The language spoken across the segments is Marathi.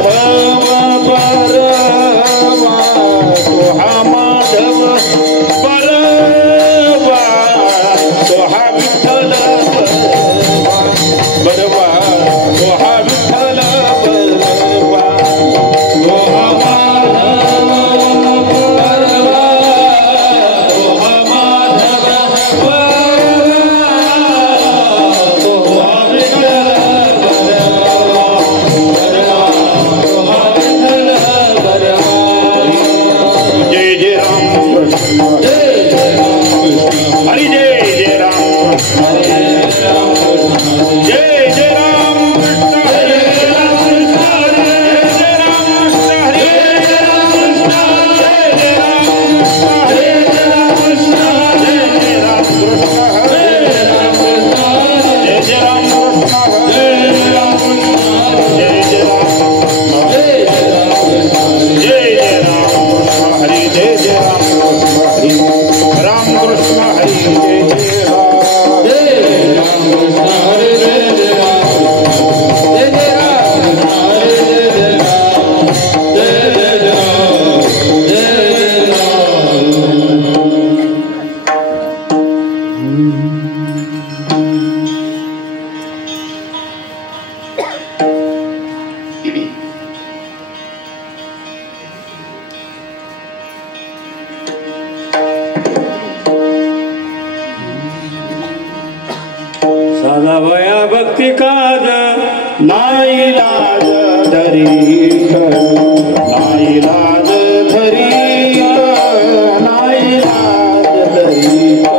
माधव नाईलाज धरीत नाईलाज धरीत नाईलाज धरीत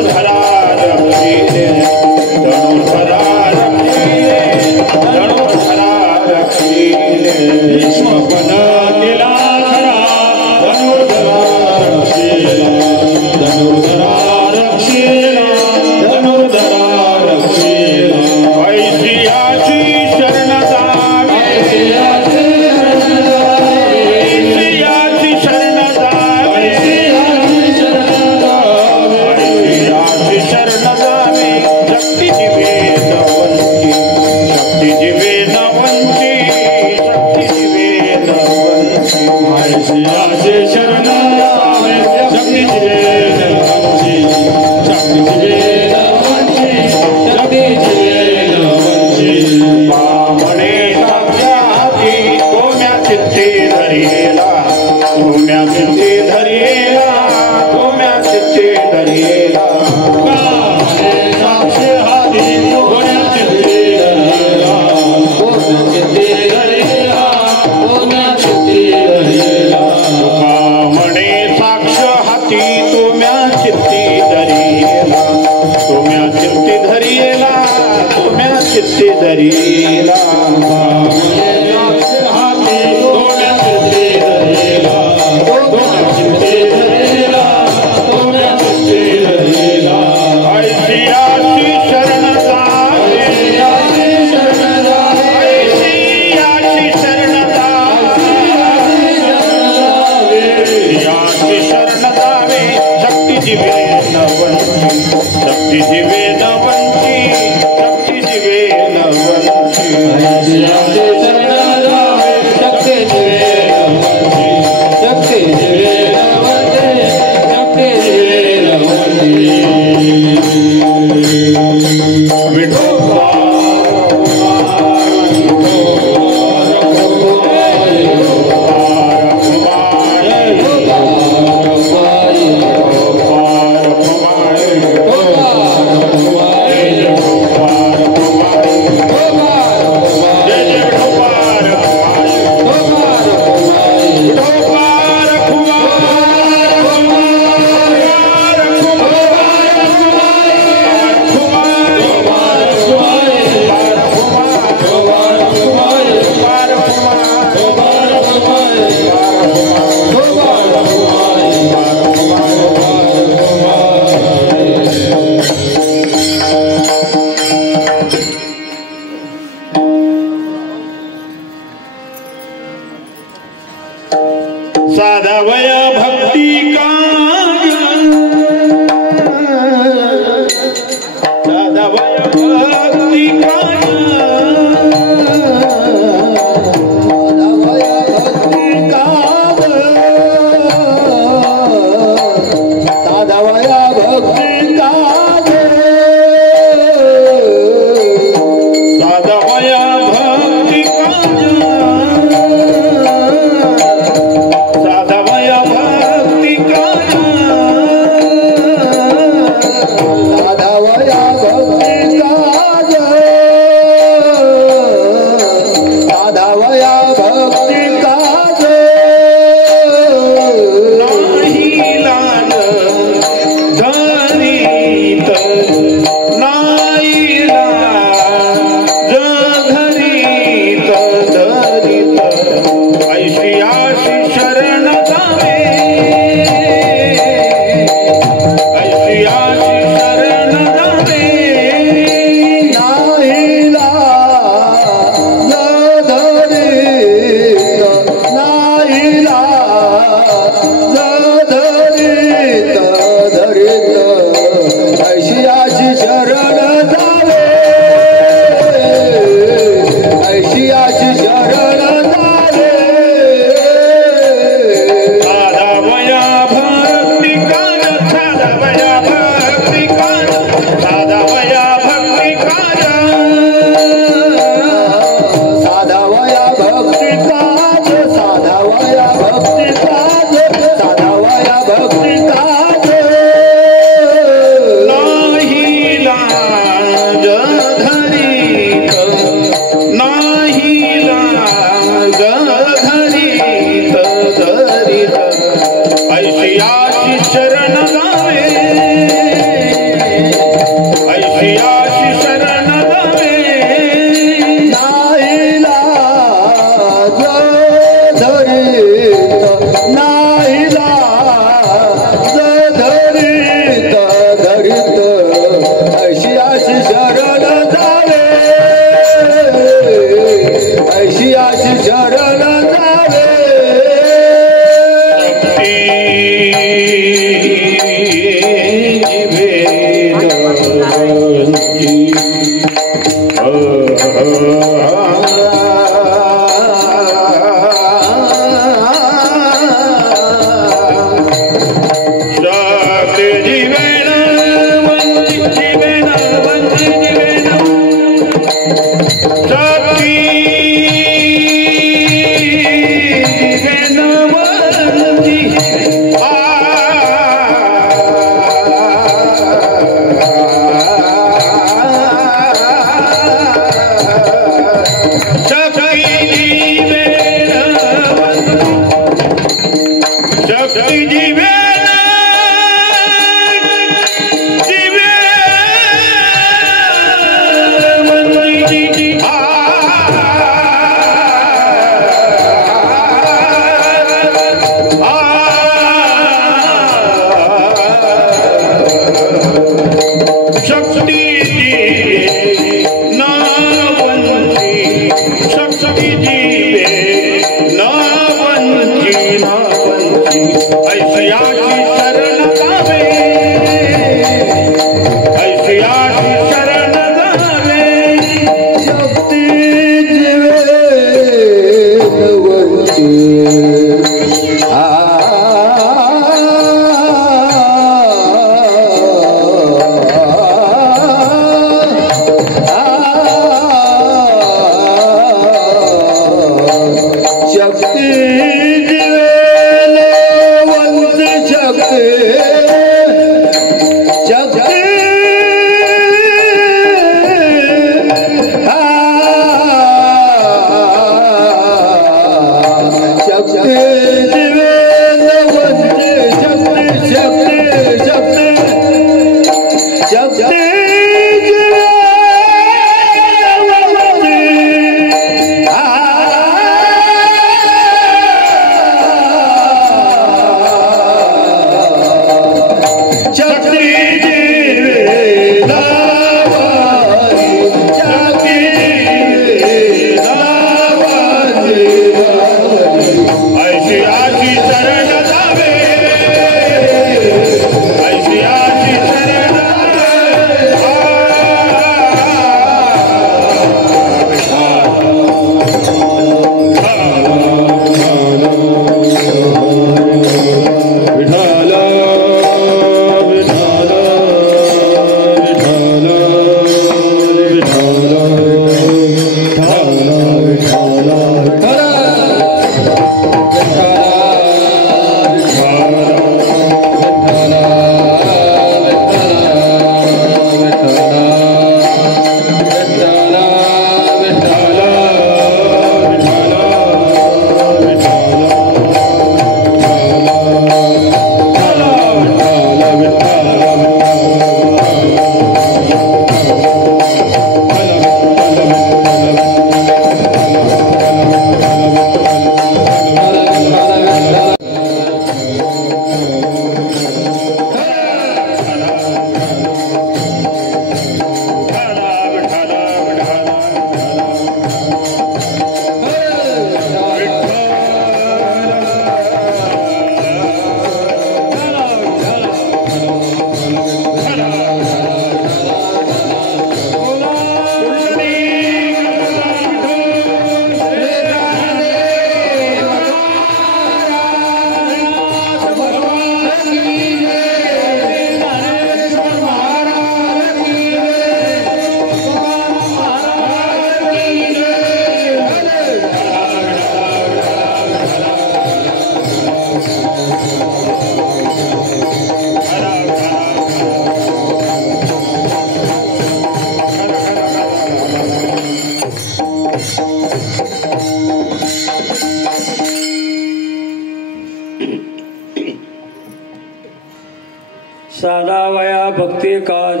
साधावया भक्ती काज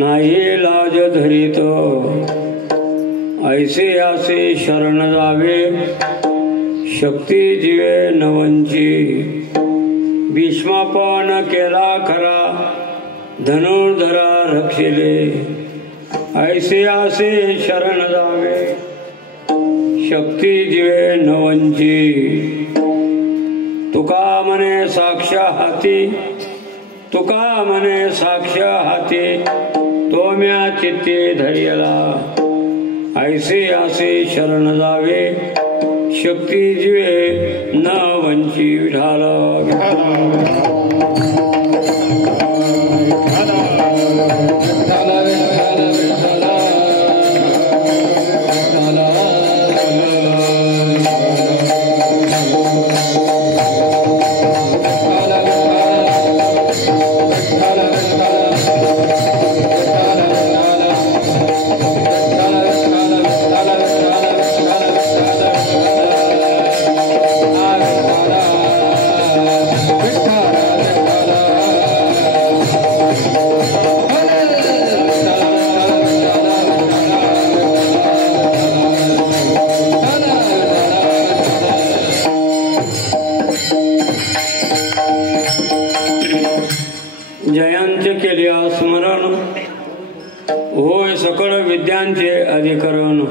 नाही लाज धरित ऐसे आसे शरण जावे शक्ती जीवे नवंची भीष्मापन केला खरा धनुर्धरा रक्षिले ऐसे आसे शरण जावे शक्ती जीवे नवंची तुका मने साक्ष हाती तुका मने साक्ष हाती तो म्या चित्ते धैर्यला ऐसे आसे शरण जावे शक्ती जीवे न वंची विठाल जयांचे केल्या स्मरण होय सकळ विद्यांचे अधिकरण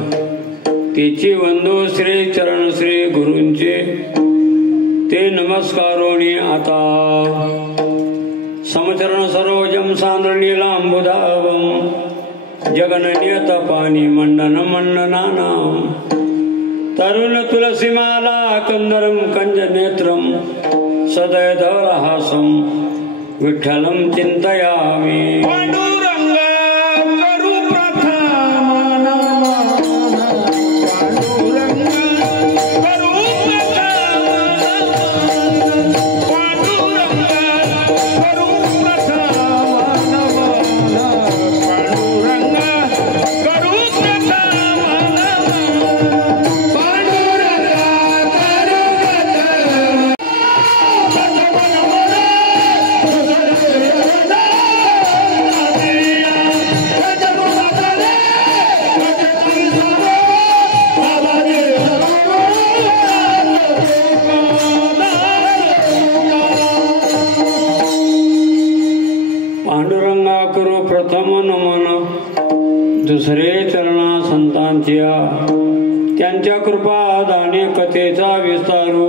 तिची वंदो श्री चरण श्री गुरूंचे ते नमस्कारोनी आता समचरण सरोजम सांद्रणीलांबुधावम जगननियत पाणी मंडन मंडनानाम तरुण तुलसीमाला कंदरम कंज नेत्रम सदय धवलहासम विठ्ठलम चिंतयामि पांडुरंग करू प्रथम नम पांडुरंग करू प्रथम पांडुरंग करू प्रथम नम पांडुरंग करू प्रथम पांडुरंगा करू प्रथम नमन दुसरे चरणा संतांच्या त्यांच्या कृपा दाने कथेचा विस्तारू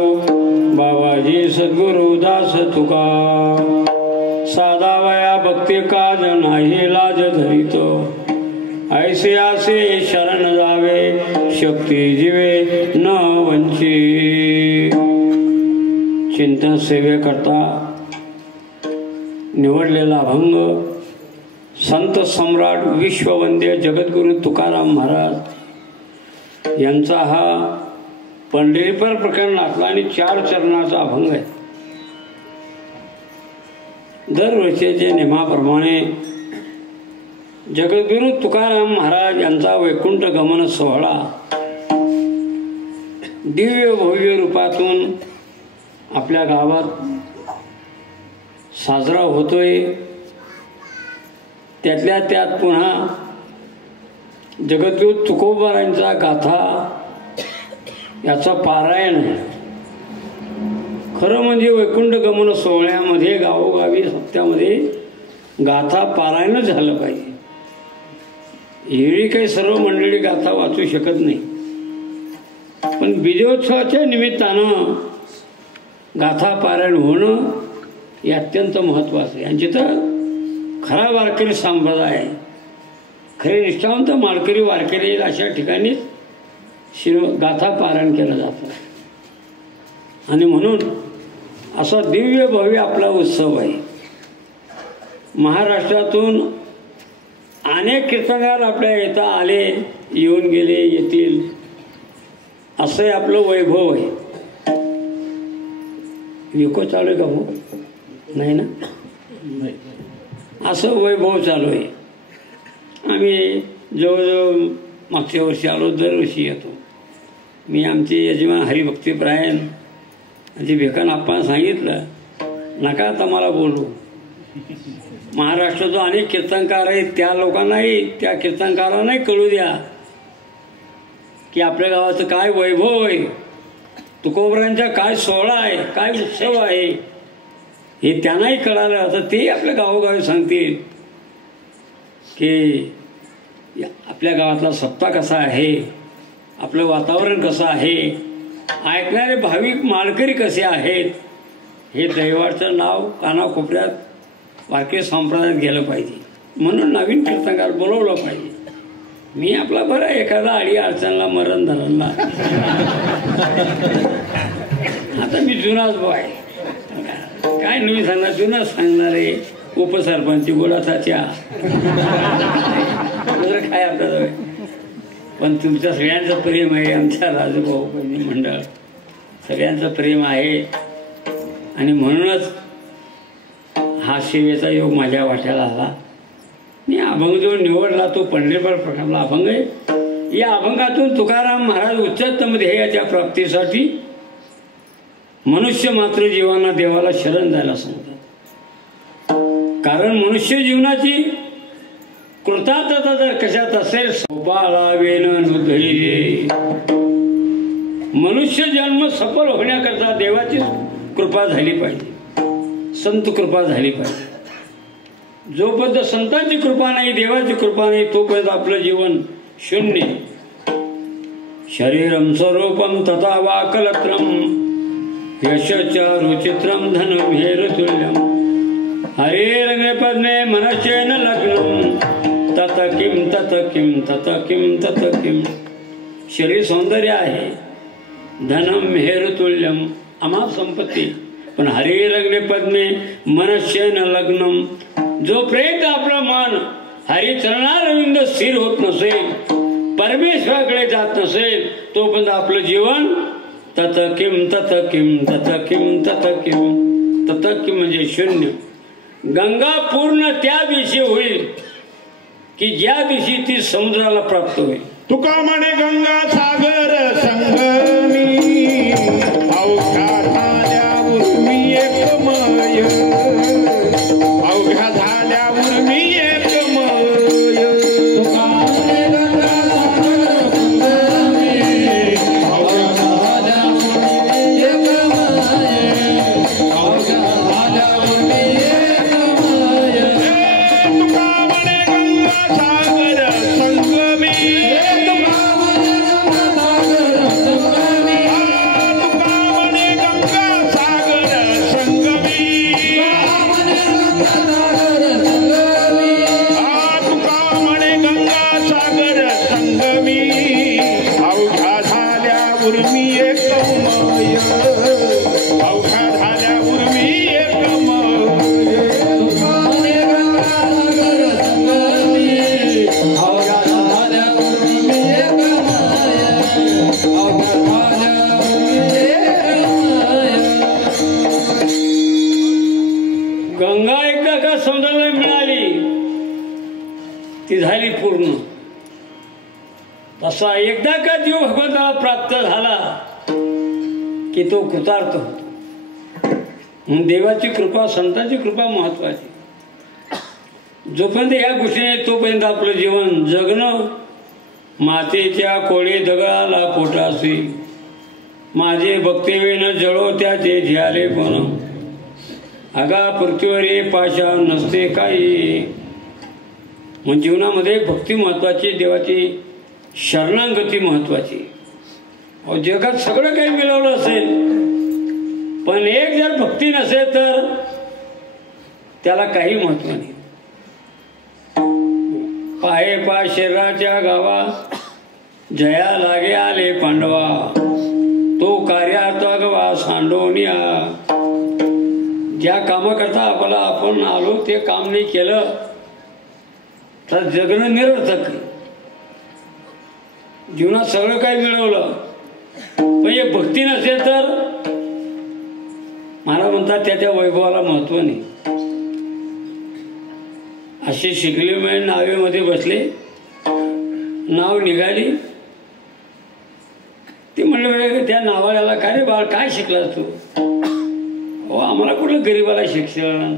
बाबाजी सद्गुरु दास तुका साधा वया भक्ती काज नाही लाज धरित ऐसे आसे शरण जावे शक्ती जीवे न वंची चिंतन सेवे करता निवडलेला अभंग संत सम्राट विश्ववंद्य जगद्गुरु तुकाराम महाराज यांचा हा पंढरीपर प्रकरणातला आणि 4 चरणाचा अभंग आहे. दरवर्षीच्या नियमाप्रमाणे जगद्गुरु तुकाराम महाराज यांचा वैकुंठ गमन सोहळा दिव्य भव्य रूपातून आपल्या गावात साजरा होतोय. त्यातल्या त्यात पुन्हा जगद्गुरु तुकोबारांचा गाथा याचा पारायण आहे. खरं म्हणजे वैकुंठ गमन सोहळ्यामध्ये गावोगावी सप्त्यामध्ये गाथा पारायण झालं पाहिजे. एरवी काही सर्व मंडळी गाथा वाचू शकत नाही, पण बीजोत्सवाच्या निमित्तानं गाथा पारायण होणं हे अत्यंत महत्त्वाचं आहे. आणि जिथं खरा वारकरी संप्रदाय आहे, खरे निष्ठावंत माळकरी वारकरी अशा ठिकाणीच गाथा पारायण केलं जातं. आणि म्हणून असा दिव्य भव्य आपला उत्सव आहे. महाराष्ट्रातून अनेक कीर्तनकार आपल्या इथं आले, येऊन गेले, येतील, असं आपलं वैभव आहे. विको चालू आहे का हो? नाही ना, असं वैभव चालू आहे. आम्ही जवळजवळ मागच्या वर्षी आलो, दरवर्षी येतो. मी आमचे यजमान हरिभक्तीपरायण म्हणजे भेकन आपण सांगितलं, नका आता मला बोलू. महाराष्ट्रातून अनेक कीर्तनकार आहेत, त्या लोकांनाही त्या कीर्तनकारांनाही कळू द्या की आपल्या गावाचं काय वैभव आहे, तुकोबरांचा काय सोहळा आहे, काय उत्सव आहे, हे त्यांनाही कळालं. तर ते आपल्या गावोगावी सांगतील की आपल्या गावातला सप्ताह कसा आहे, आपलं वातावरण कसं आहे, ऐकणारे भाविक माळकरी कसे आहेत, हे दैवाचं नाव कानाकोपऱ्यात वारकरी संप्रदायात गेलं पाहिजे. म्हणून नवीन कीर्तनकार बोलवलं पाहिजे. मी आपला बरा एखादा आडी अडचणला मरण धरणला आता मी जुनाच बॉय काय नवीन सांगणार जुनाच सांगणार आहे. उपसरपंच गोडाचा चहा काय आपल्याला पण तुमच्या सगळ्यांचं प्रेम आहे. आमच्या राजूभाऊ मंडळ सगळ्यांचं प्रेम आहे आणि म्हणूनच हा सेवेचा योग माझ्या वाट्याला आला. मी अभंग जो निवडला तो पंढरीपर प्रकारला अभंग आहे. या अभंगातून तुकाराम महाराज उच्चतम ध्येयाच्या प्राप्तीसाठी मनुष्य मात्र जीवांना देवाला शरण जायला सांगतात. कारण मनुष्य जीवनाची कृतार्थता जर कशात असेल बाळावेन नुधैर्ये. मनुष्य जन्म सफल होण्याकरता देवाची कृपा झाली पाहिजे, संत कृपा झाली पाहिजे. जोपर्यंत संतांची कृपा नाही, देवाची कृपा नाही, तोपर्यंत आपलं जीवन शून्य. शरीरम स्वरूपम तथा वाकलत्रम यशचारुचित्रम धनम हेरतुल्यम हरे पद्मे मनश्चेन लग्नम तत किम तत किम तत किम तत किम. शरीर सौंदर्य आहे, धनम हेरतुल्यम अमाप संपत्ती, पण हरे लग्ने पद्मे मनश्चेन लग्नम. जोपर्यंत आपलं मन हरिचरणारविंद स्थिर होत नसेल, परमेश्वराकडे जात नसेल, तोपर्यंत आपलं जीवन तत किम तत किम तत किम तत किम. तत किम म्हणजे शून्य. गंगा पूर्ण त्या दिवशी होईल की ज्या दिवशी ती समुद्राला प्राप्त होईल. तुका म्हणे गंगा सागर संगमी अवघ्या झाल्यावर मी एकमय. अवघ्या झाल्यावर मी एकमय. तुका म्हणे गंगा सागर संगमी अवघ्या झाल्यावर मी एकमय. अवघ्या झाल्यावर मी एकमय. तुका म्हणे गंगा सागर संगमी गंगा एकदा का समुद्राला मिळाली ती झाली पूर्ण. तसा एकदा का जीव भगवंताला प्राप्त झाला की तो कृतार्थ होतो. म्हणून देवाची कृपा, संतांची कृपा महत्वाची. जोपर्यंत या गोष्टी नाही तोपर्यंत आपलं जीवन जगणं मातेच्या कोळी दगडाला पोटासी. माझे भक्तिवेन जळो त्याचे झ्याले पण अगा पृथ्वीवरी पाशा नसते काही. मग जीवनामध्ये भक्ती महत्वाची, देवाची शरणागती महत्वाची. जगात सगळं काही मिळवलं असेल पण एक जर भक्ती नसेल तर त्याला काही महत्व नाही. पाये पा शरीराच्या गावा जया लागे आले पांडवा. तो कार्यार्थ गवा सांडोनिया. ज्या कामाकरता आपल्याला आपण आलो ते काम नाही केलं तर जगणं निरर्थक. जीवनात सगळं काही मिळवलं पण एक भक्ती नसेल तर मला म्हणतात त्याच्या वैभवाला महत्व नाही. अशी शिकली म्हणजे नावेमध्ये बसले, नाव निघाली. ती म्हणलं त्या नावाला काय रे बाळ काय शिकलास तू? हो आम्हाला कुठलं गरीबाला शिक्षण,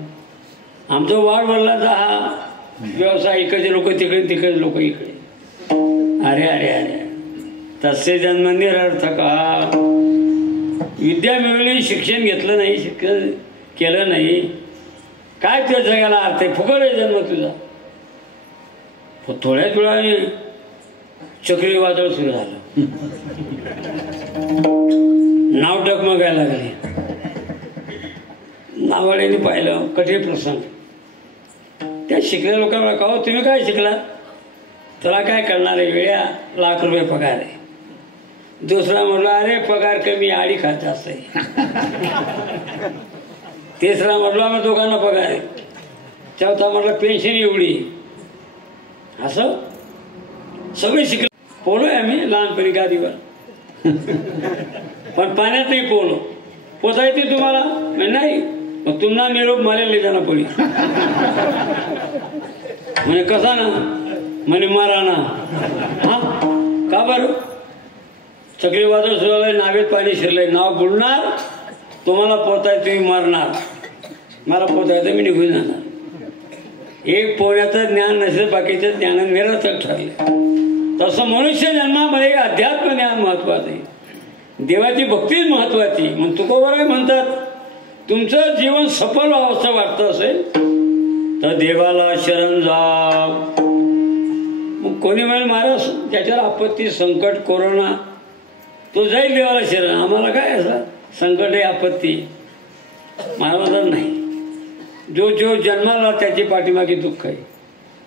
आमचं वाढ वडिलांचा हा व्यवसाय, इकडचे लोक तिकडे तिकडे लोक इकडे. अरे अरे अरे तसे जन्म निरर्थक. विद्या मिळवली, शिक्षण घेतलं नाही, शिक्षण केलं नाही, काय तुझ्या जगाला अर्थ आहे? फुकट आहे जन्म तुझा. थोड्याच वेळाने चक्रीवादळ सुरू झालं, नाव डगमगायला लागले. नावाड्याने पाहिलं कठीण प्रसंग. त्या शिकलेल्या लोकांना का हो तुम्ही काय शिकलात? तुला काय करणार आहे? वेळा ₹1,00,000 पगार आहे. दुसरा म्हटलं अरे पगार कमी, आडी खात जास्त आहे. तिसरा म्हटलं मग दोघांना पगार आहे. चौथा म्हटलं पेन्शन एवढी. असं सगळे शिकले. पोलो आहे आम्ही लहानपणी गादीवर, पण पाण्यात नाही पोलो. पोता येते तुम्हाला? नाही. मग तुम्हाला निरोप मला ले जाना पडी. म्हणे कसा ना? म्हणे मारा ना. हा का बरं? चक्रीवादळ सुरू नावेत पाणी शिरलंय, नाव बुडणार, तुम्हाला पोताय तुम्ही मरणार, मला पोतायचं मी निघून जाणार. एक पोहण्याचं ज्ञान नसेल बाकीचं ज्ञान निरर्थक ठरले. तसं मनुष्य जन्मामध्ये अध्यात्म ज्ञान महत्वाचं आहे, देवाची भक्तीच महत्वाची. मग तुकोबराय म्हणतात तुमचं जीवन सफल अवस्था वाटतं असेल तर देवाला शरण जा. मग कोणी म्हणेल महाराज त्याच्यावर आपत्ती संकट कोरोना तो जाईल देवाला शरण, आम्हाला काय असं संकट आहे आपत्ती. महाराज नाही, जो जो जन्माला त्याची पाठीमागे दुःख आहे.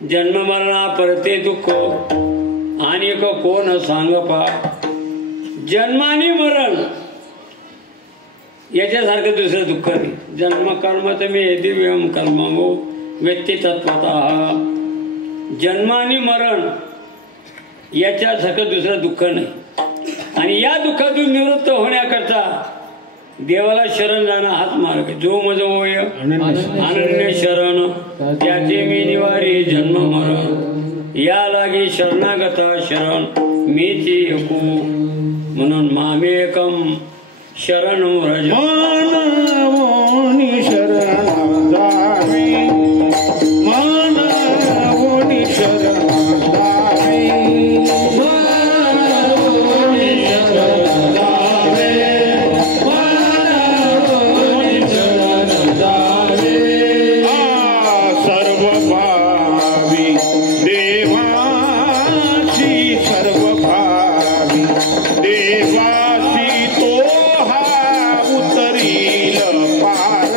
जन्म मरणा परते दुःख आणि कोण सांग पा. जन्माने मरण याच्यासारखं दुसरं दुःख नाही. जन्म कर्म तुम्ही दिव्यम कर्म हो व्यक्ती तत्वतः. जन्माने मरण याच्यासारखं दुसरं दुःख नाही. आणि या दुःखातून निवृत्त होण्याकरता देवाला शरण जाणं हाच मार्ग आहे. जो मज होय अनन्य शरण त्याचे मी निवारी जन्म मरण. या लागे शरणागता शरण मीची एकू. म्हणून मामेकम शरण व्रज. मानवोनी शरण जावे, मानवोनी शरण जावे, मानवोनी शरण जावे, मानवोनी शरण जावे. सर्व भावी देवाची, सर्व भावी देवाची तो उतरील पार.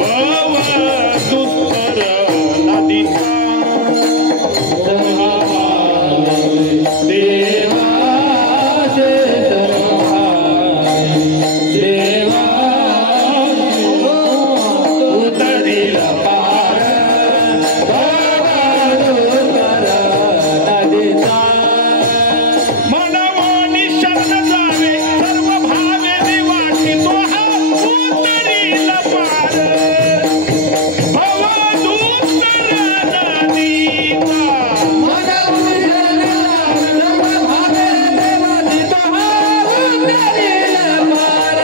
भव दुस्तर नदीचा देवाचे देवा उतरील पार. भव दुस्तर नदीचा मानवानी शरण जावे, सर्व भावे देवाची तो उतरील पार. भव दुस्तर नदीचा मानवानी शरण जावे, सर्व भावे देवाची तो उतरील पार.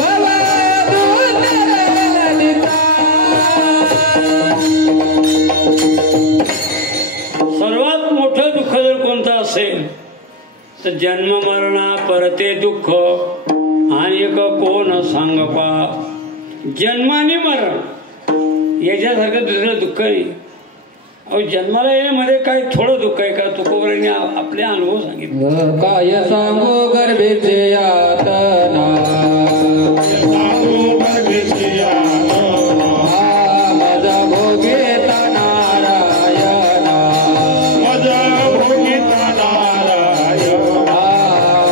भव दुस्तर नदीचा. सर्वात मोठं दुःख जर कोणतं असेल तर जन्म मरणा परते दुःख आणि कोण सांग पा. जन्माने मरण याच्यासारखं दुसरं दुःख नाही. अहो जन्माला येण्यामध्ये काही थोडं दुःख आहे का? तुकोबरांनी आपले अनुभव सांगितले. काय सांगू गर्भेचे यातना, सांगू गर्भेची यातना. माझा भोगेता नारायणा, माझा भोगिता नारायणा.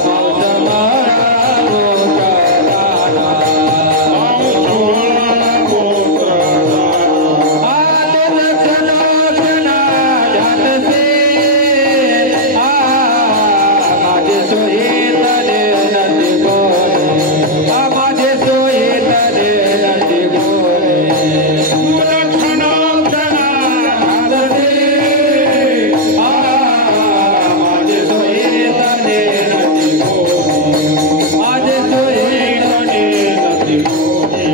मांस मारा गोचराना, सोळा गोत्राला आत लक्षणा जातसे. माझे सोयीत नदी गोरे, माझे सोयीत नदी गोरे. माझे सोयीत नदी गोरे, माझे सोयीत नदी गोरे.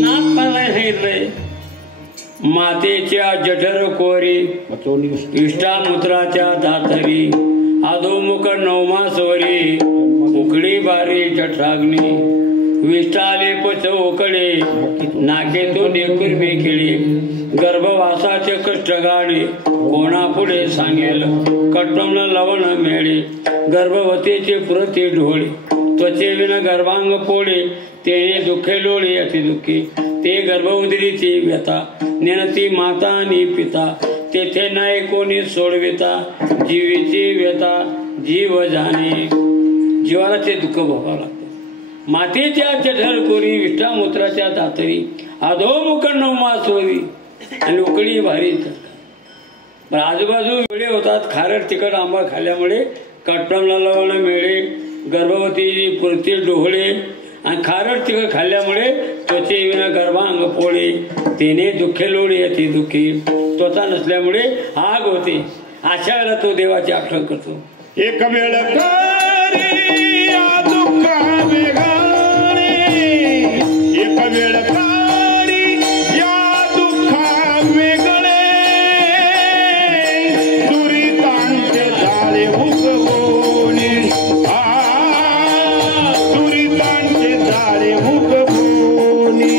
नाथ मला सांगितलंय मातेच्या जठर कोरी, इष्टामूत्राच्या दातरी, अधोमुख नवमासवरी, उकडी बारी जठराग्नी, विष्टाले चौकडे, नाकेतून डेकुर खेळी, गर्भवासाचे कष्ट गाडी, कोणापुढे सांगेल कटवण लवण मेळे, गर्भवतीचे पुरते ढोळे, त्वचेविन गर्भांग पोळे, तेने दुःखे लोळे अति दुःखी, ते गर्भउदरीची व्यथा नेनती माता आणि पिता तेथे नाही कोणी सोडविता जीवीची व्यथा जीव जाणे. जीवाला ते दुःख भोगावं लागतं. मातेच्या जठर कोरी विष्ठामूत्राच्या दातरी अधोमुख नवमासवरी आणि उकडी भारी. पण आजूबाजू वेळे होतात. खारट तिखट आंबा खाल्ल्यामुळे कटपमला लवण मिळे गर्भवती पुरती डोहळे आणि खारट तिखट खाल्ल्यामुळे त्वचे विना गर्भांग पोळे तेने दुःखे लोळी येते दुःखी त्वचा नसल्यामुळे आग होते. अशा वेळेला तो देवाची आठवण करतो. एक वेळ करी या दुःखा वेगाने एक वेळ करी या दुःखा वेगळे दुरितांचे जाळे उगवणे दुरितांचे जाळे उगवणे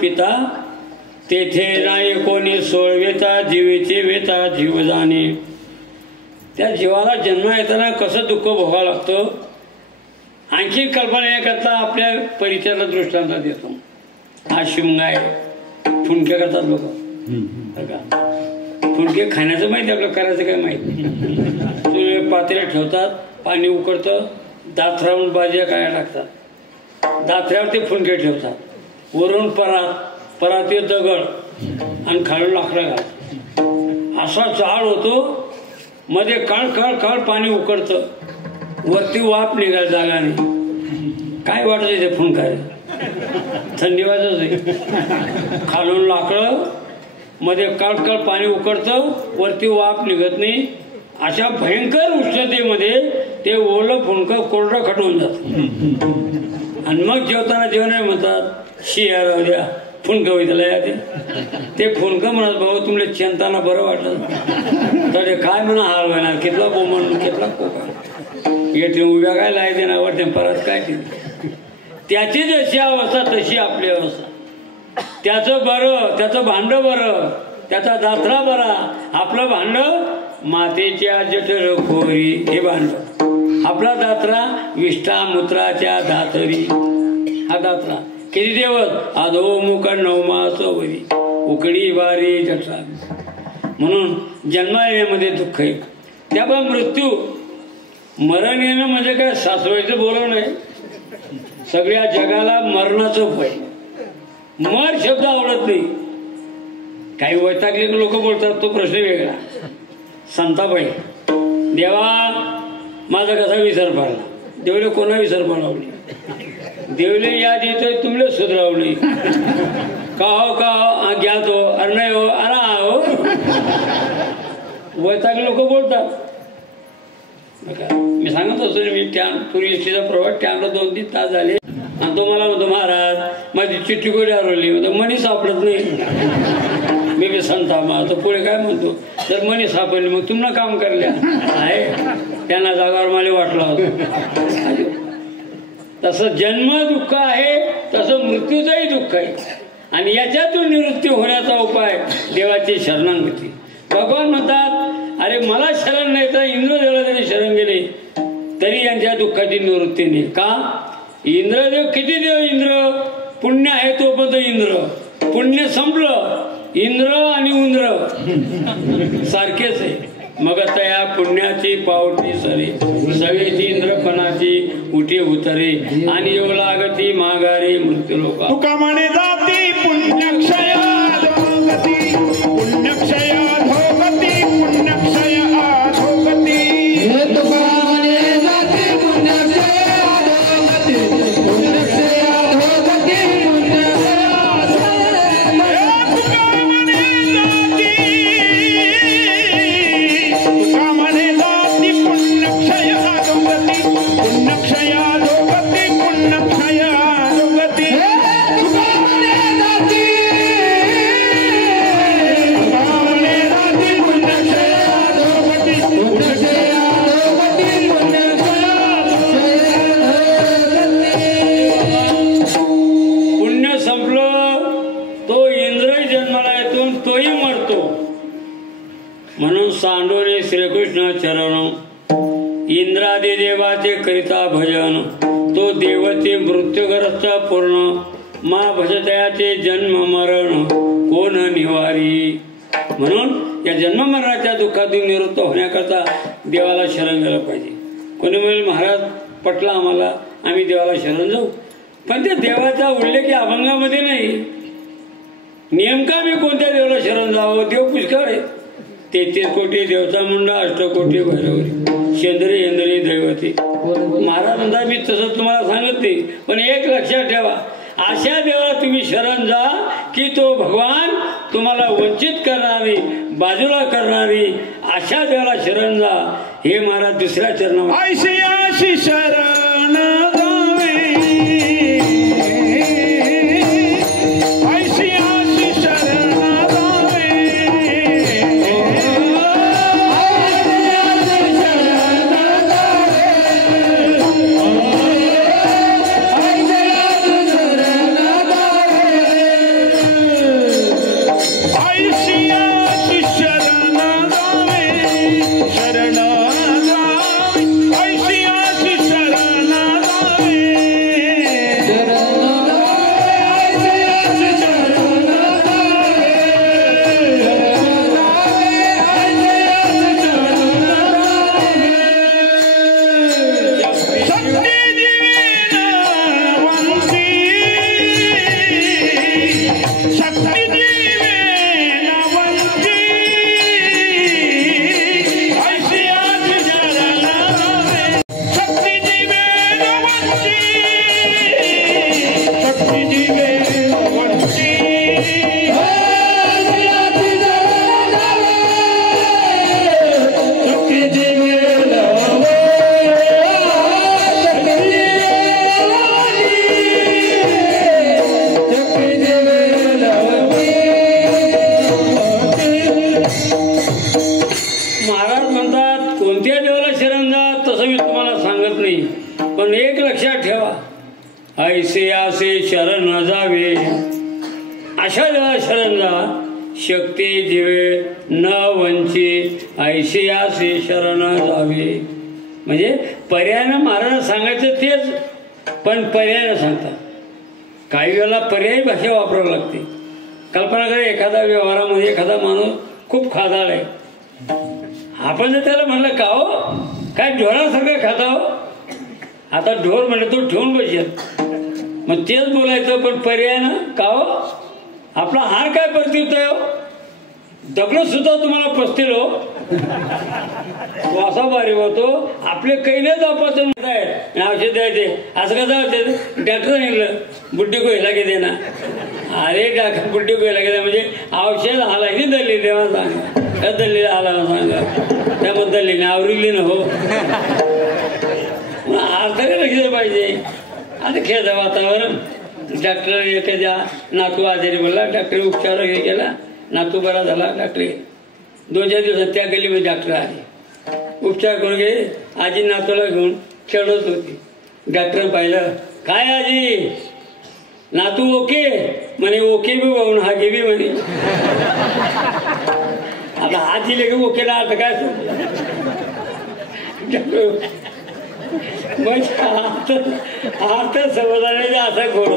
पिता तेथे नाही कोणी सोडवेता जीवेची वेता जीव जाणे. त्या जीवाला जन्म येताना कसं दुःख भोगावं लागतं आणखी कल्पना याकरता आपल्या परिचयाला दृष्टांत देतो. हा शिमगा आहे. फुंके करतात लोक. फुंके खाण्याचं माहिती आपलं करायचं काय माहिती. तुम्ही पातेले ठेवतात पाणी उकडतं दाथरावून भाज्या काय टाकतात दाथऱ्यावर ते फुंके ठेवतात वरून पराती दगड आणि खालून लाकडं घालतात. असा जाळ होतो मध्ये कळ कळ कळ पाणी उकडतं वरती वाफ निघाल जागा नाही. काय वाटत ते फुंकायला थंडी वाजत आहे. खालून लाकडं मध्ये कळ कळ पाणी उकडतं वरती वाफ निघत नाही. अशा भयंकर उष्णतेमध्ये ते ओलं फुंकं कोरडं खटवून जात आणि मग जेवताना जेवण म्हणतात शिया राहू द्या फुंक होईतला ते फुंक म्हणत भाऊ तुमले चिंताना बरं वाटत तर काय म्हणा हाल होणार कितला बोमण कितला कोका येते उभ्या काय लाय देण्यावर ते परत काय केली. त्याची जशी अवस्था तशी आपली अवस्था. त्याचं बरं त्याचं भांड बरं त्याचा दात्रा बरा आपलं भांड मातेच्या जठर खोरी हे भांड. आपला दात्रा विष्ठा मूत्राच्या दातरी. हा दात्रा किती दिवस अधोमुख नवमासवरी उकडी वारी जठरा. म्हणून जन्म येण्यामध्ये दुःख आहे. त्यामुळे मृत्यू मरण येणं म्हणजे काय सासवायचं बोलवणं नाही. सगळ्या जगाला मरणाचं भय. मर शब्द आवडत नाही. काही वैतागले लोक बोलतात तो प्रश्न वेगळा. संतापाई देवा माझा कसा विसर पडला. देवले कोणा विसर पडावली देवले याद येतोय तुमले सुधरावली का हो घ्या तो अरे नाही हो अरे हो वैतागले लोक बोलतात. मी सांगत असतो मी पूर्वी एसटीचा प्रवास टॅनला 2-3 तास झाले आणि तो मला म्हणतो महाराज माझी चिठ्ठी कोणी हरवली म्हणतो मनी सापडत नाही. मी बी संतामा तर पुढे काय म्हणतो जर मनी सापडली मग तुम्हाला काम करल्या आहे त्यांना जागावर मला वाटला होता. तसं जन्म दुःख आहे तसं मृत्यूचंही दुःख आहे आणि याच्यातून निवृत्ती होण्याचा उपाय देवाची शरणागती. भगवान म्हणतात अरे मला शरण नाही तर इंद्रदेवाला तरी शरण गेले तरी यांच्या दुःखाची निवृत्ती नाही. का? इंद्रदेव किती देव? इंद्र पुण्य आहे तोपर्यंत इंद्र, पुण्य संपलं इंद्र आणि उंद्र सारखेच आहे. मग आता या पुण्याची पावटी सरी सवेची इंद्रपणाची उठी उतरे आणि येऊ लागती माघारी मृत्यू लोका. तुका म्हणे जाती पुण्यक्षया धोगती, पुण्यक्षया धोगती, पुण्यक्षया धोगती. म्हणून सांडोने श्रीकृष्ण चरण इंद्रादी देवाचे करिता भजन. तो देवते मृत्यूग्रस्त पूर्ण मा भजतयाचे जन्म मरण कोण निवारी. म्हणून या जन्म मरणाच्या दुःखातून निवृत्त होण्याकरता देवाला शरण गेलं पाहिजे. कोणी म्हणेल महाराज पटला आम्हाला, आम्ही देवाला शरण जाऊ, पण त्या देवाचा उल्लेख या अभंगामध्ये नाही. नेमका मी कोणत्या देवाला शरण जावं? देव पुष्कळ आहे. 33 कोटी देवता मुंडा, 8 कोटी भैरवरी, शेंद्री इंद्री दैवती. महाराज म्हणता मी तसं तुम्हाला सांगत नाही, पण एक लक्षात ठेवा, अशा देवाला तुम्ही शरण जा की तो भगवान तुम्हाला वंचित करणारी, बाजूला करणारी अशा देवाला शरण जा. हे महाराज दुसऱ्या चरणावर ऐशी आशी शरण जावे, ऐशी आशी शरण जावे, ऐशी आशी शरण जावे, शरण जावे, ऐशी आशी शरण जावे, शक्ती दिवेना वंती, शक्ती दिवेना वंती, ऐशी आशी शरण जावे, शक्ती दिवेना वंती, शक्ती दिवेना वंती, शक्ती दिवेना महाराज म्हणतात कोणत्या देवाला शरण जा तसं मी तुम्हाला सांगत नाही, पण एक लक्षात ठेवा, ऐसे आसे शरण न जावे, अशा देवाला शरण जा. शक्ती जीवे न वंची, ऐसे आसे शरण जावे. म्हणजे पर्यायानं महाराज सांगायचं तेच, पण पर्यायानं सांगतात. काही वेळेला पर्यायी भाषा वापरावी लागते. कल्पना करा, एखाद्या व्यवहारामध्ये एखादा माणूस खूप खादाड आहे. आपण जर त्याला म्हणलं का हो काय ढोरासारखं खाता हो, आता ढोर म्हणलं तो ठेवून बसेल, मग तेच बोलायचं, पण पर्यायानं का हो आपला हार काय परतिवतोय हो, दगड सुद्धा तुम्हाला पसतील हो, वासा बारी होतो. आपले कैले दापाचं औषध द्यायचे असं कसं होतं. डॉक्टर सांगितलं बुड्डी को हिला घेते ना, अरे डॉक्टर बुड्डी को हिला घेते म्हणजे औषध आला की दल्ली तेव्हा सांगा, दल्लीला आला सांगा, त्यामध्ये दल्लीने आवरिली ना हो. अर्थ लक्ष पाहिजे. आता खेळ वातावरण, डॉक्टर एखाद्या नातू आजारी बोलला, डॉक्टर उपचार हे केला, नातू बरा झाला, डॉक्टर 2-4 दिवसात त्या गल्लीमध्ये डॉक्टर आले, उपचार करून गेले. आजी नातूला घेऊन खेळत होती. डॉक्टर पाहिलं, काय आजी नातू ओके म्हणे, ओके बी बघून हा घे बी म्हणे. आता हात दिले की ओकेला अर्थ काय अर्थ समजण्याचा असा गोड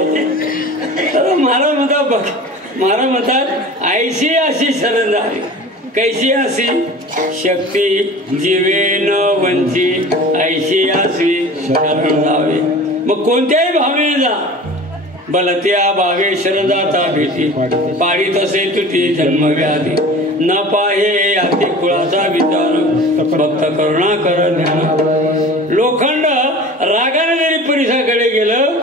तर मला म्हणतात ऐशी अशी शरण जावी कैशी अशी शक्ती जीवे न वंची ऐशी अशी शरण जावे. मग कोणत्याही भावनेने जा बलत्या भावे शरण जाता भेटी पाडी तसे तुटी जन्मव्याधी न पाहे अति कुळाचा विचार भक्त करुणा कर ज्ञान. लोखंड रागाने जरी परिसाकडे गेलं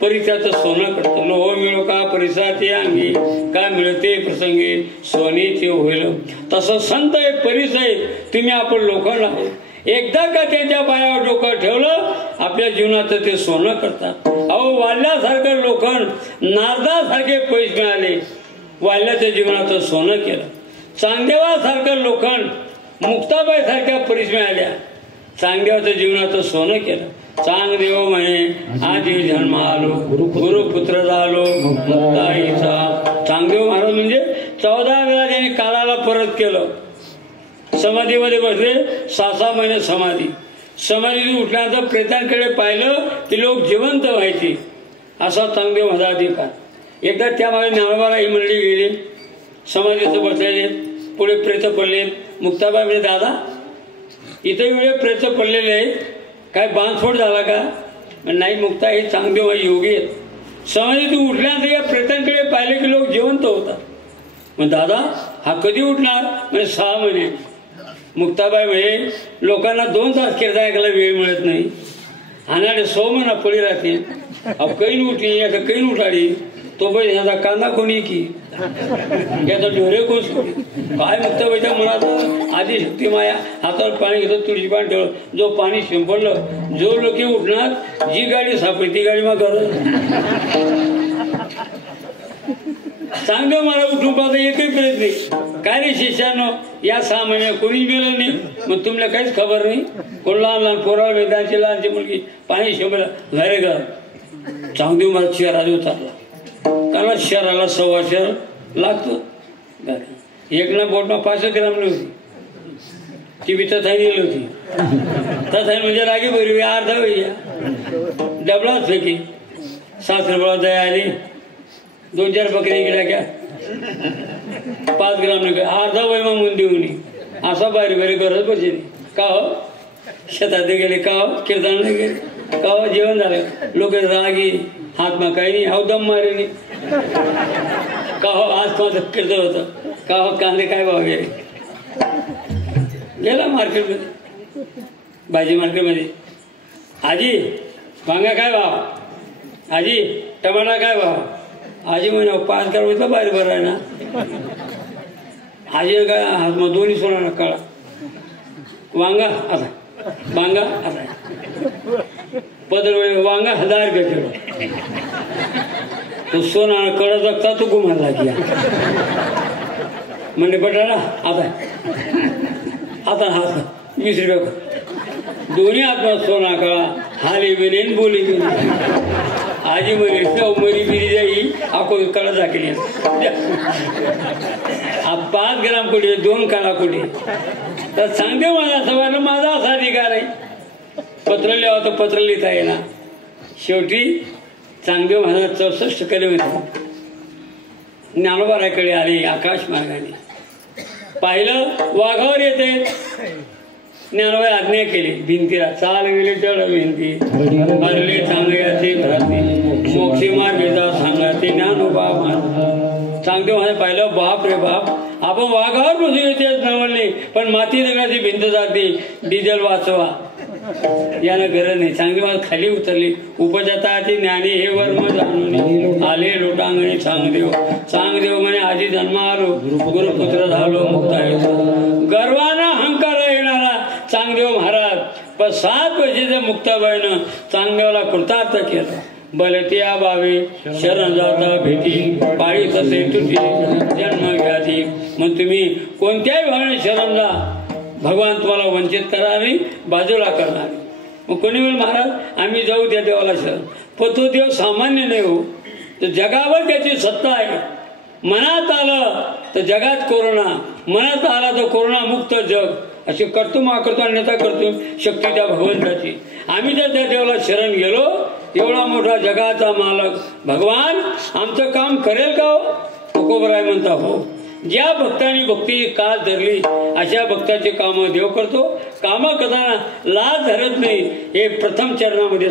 परिसाचं सोनं करतं. लोह मिळो का परिसाचे अंगी का मिळते प्रसंगी सोनेचे होईल. तसं संत आहे परिस आहे तुम्ही आपण लोखंड आहोत. एकदा का त्यांच्या पायावर डोकं ठेवलं आपल्या जीवनाचं ते सोनं करतात. अहो वाल्यासारखं लोखंड नारदासारखे पैसे मिळाले वाल्याच्या जीवनाचं सोनं केलं. चांगदेवासारखं लोखंड मुक्ताबाई सारख्या परीस मिळाल्या चांगदेवाचं जीवनाचं सोनं केलं. चांगदेव म्हणे आधी जन्म आलो गुरुपुत्र झालो मुक्ताईचा. चांगदेव महाराज म्हणजे 14 वेळा त्यांनी काळाला परत केलं. समाधीमध्ये बसले 6-6 महिने समाधीतून उठल्यानंतर प्रेतांकडे पाहिलं की लोक जिवंत व्हायचे असा चांगदेव माझा अधिकार. एकदा त्यामागे ज्ञानोबाला ही मंडळी गेली समाधीत बसलेले पुढे प्रेत पडले. मुक्ताबाई म्हणजे दादा इथे वेळे प्रेत पडलेले आहेत काय बांधफोड झाला का. नाही मुक्ता हे चांगदेव योगी आहेत. समाधीतून उठल्यानंतर या प्रेतांकडे पाहिले की लोक जिवंत होतात. मग दादा हा कधी उठणार म्हणजे 6 महिने. मुक्ताबाई म्हणजे लोकांना 2 तास कीर्तन ऐकायला वेळ मिळत नाही. हाणाडे 100 महिना पडी राहते. अब कैन उठली आता कैन उठाडी तो बाई ह्याचा कांदा कोणी की याचा ढोरे कोण सोडी. काय मुक्ताबाईच्या मनात आधी शक्ती माया हातावर पाणी घेतो तुळशी पाणी ठेवलं. जो पाणी शिंपडलं जो लोक उठणार जी गाडी सापडली ती गाडी मग गरज. चांगलं मला उठून पाहता एकही प्रयत्न नाही. काय रे शिष्यानो या 6 महिन्यात कोणी गेलं नाही. मग तुम्हाला काहीच खबर नाही. कोण लहान पोरावर वेदांची लहानची मुलगी पाणी शिंपडलं घरे घर. चांगदेव मला शहरात उतरला कारण शहराला 1.25 शहर लागतं. एक ना बोटમાં 5 ग्राम होती ती बी तथाई नेली होती. तथाई म्हणजे रागी भरवी अर्धा वैया डबलाच फेकी. सासरबळा दया आली 2-4 बकरी इकडे घ्या 5 ग्राम निघ अर्धा वय मग मुंदी होणी असा बारी बारी गरज बसली. का हो शेतात गेले का हो कीर्तनाला गेले का हो जेवण झालं लोक रागी हातमा काही नाही हाव दम मारे नाही. का हो आज कोणतं कीर्तन होतं का हो कांदे काय भाव गेले. गेला मार्केटमध्ये भाजी मार्केटमध्ये आजी वांगा काय भाव आजी टमाटा काय भाव आजी म्हणे 5 ग्राम बाहेर बरं आहे ना. आजी काय हातमा दोन्ही सोना काळा वांगा आता वांगा आता पदर वांगा 1000 रुपये किलो. तो सोना कड़ा जगता तो घुमायला लागला म्हणजे बटाटा आता हात 20 रुपये दोन्ही हातमा सोना काळा हाली बिने बोली बिने. आजी म्हणे मरी बिरी जाई आको कडा झाकली 5 ग्राम कुठे 2 काळा कुठे. तर सांगते मला सगळ्यांना माझा असा अधिकार आहे. पत्र लिहावं तर पत्र लिहिता येणार. शेवटी चांगदेव महाराज 64 किलोमीटर ज्ञानोबाराकडे आले. आकाश मार्गाने पाहिलं वाघावर येते. ज्ञानोबाई आज्ञा केली भिंतीला चाल गेले चढ भिंती हरले चांगल्याचे भरती मोक्षी मार्गेचा सांगाते ज्ञानोबा महाराज. चांगदेव महाराज पाहिलं बाप रे बाप आपण वाघावर बसून येते नवलले पण माती दगडाची भिंत जाते डिझेल वाचवा यानं गरज नाही. चांगदेव महाराज खाली उतरली. उपजाता ज्ञानी हे वर्म जाणून आले लोटांगणे चांगदेव म्हणे आधी जन्म आलो गुरुपुत्र झालो मुक्ता. गर्वानं अहंकार येणारा चांगदेव महाराज पण 7 वर्षाच्या मुक्ताबाईनं चांगदेवाला कृतार्थ केलं. बलत्या बावे शरण जाता भेटी पाळी तसे तुटी जन्म व्याधी. मग तुम्ही कोणत्याही भावने शरण जा भगवान तुम्हाला वंचित करणार नाही बाजूला करणार नाही. मग कोणी वेळ महाराज आम्ही जाऊ त्या देवाला शरण पण तो देव सामान्य नाही हो. तर जगावर त्याची सत्ता आहे. मनात आलं तर जगात कोरोना मनात आला तर कोरोना मुक्त जग असे करतो मा करतो अन्यथा करतो शक्ती त्या भगवंताची. आम्ही जर त्या देवाला शरण गेलो, एवढा मोठा जगाचा मालक भगवान आमचं काम करेल का हो? तुकोबराय म्हणता हो. ज्या भक्तांनी भक्ती कास धरली अशा भक्ताचे काम देव करतो. काम करताना लाज धरत नाही. हे प्रथम चरणामध्ये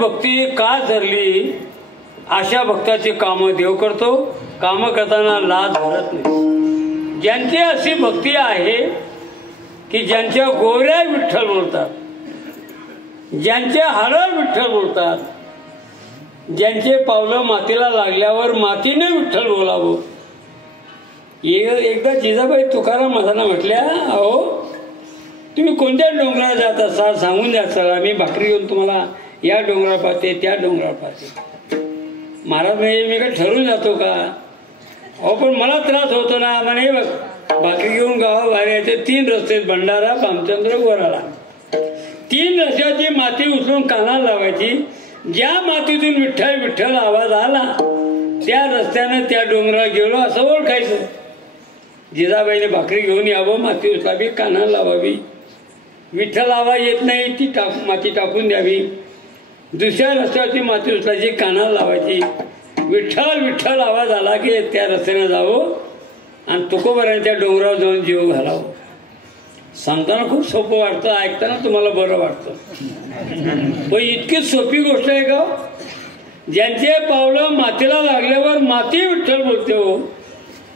भक्ती का धरली अशा भक्ताची कामं देव करतो. काम करताना लाज धरत नाही. ज्यांची अशी भक्ती आहे की ज्यांच्या गोऱ्या विठ्ठल बोलतात, ज्यांचे हाडं विठ्ठल बोलतात, ज्यांचे पावलं मातीला लागल्यावर मातीने विठ्ठल बोलावं. एकदा जिजाबाई तुकाराम महाराजांना म्हटल्या, अहो तुम्ही कोणत्या डोंगराला जात असाल सांगून द्या सर, आम्ही भाकरी घेऊन तुम्हाला या डोंगरावर पाहते त्या डोंगरावर पाहते. महाराज म्हणजे मी काय ठरवून जातो का? अहो पण मला त्रास होतो ना. म्हणे बघ भाकरी घेऊन गावाबाहेर यायचे 3 रस्ते, भंडारा, भामचंद्र, गोराळा. 3 रस्त्याची माती उचलून कानाला लावायची. ज्या मातीतून विठ्ठल विठ्ठल आवाज आला त्या रस्त्यानं त्या डोंगराला गेलो असं ओळखायचं. जिजाबाईने भाकरी घेऊन यावं, माती उचलावी, कानाला लावावी. विठ्ठल आवाज येत नाही ती माती टाकून द्यावी. दुसऱ्या रस्त्यावरची माती उचलायची, कानाला लावायची. विठ्ठल विठ्ठल आवाज आला की त्या रस्त्यानं जावं आणि तुकोबराच्या डोंगरावर जाऊन जीव घालावं. सांगताना खूप सोपं वाटतं, ऐकताना तुम्हाला बरं वाटतं, पण इतकी सोपी गोष्ट आहे का? ज्यांचे पावलं मातीला लागल्यावर माती विठ्ठल बोलते. हो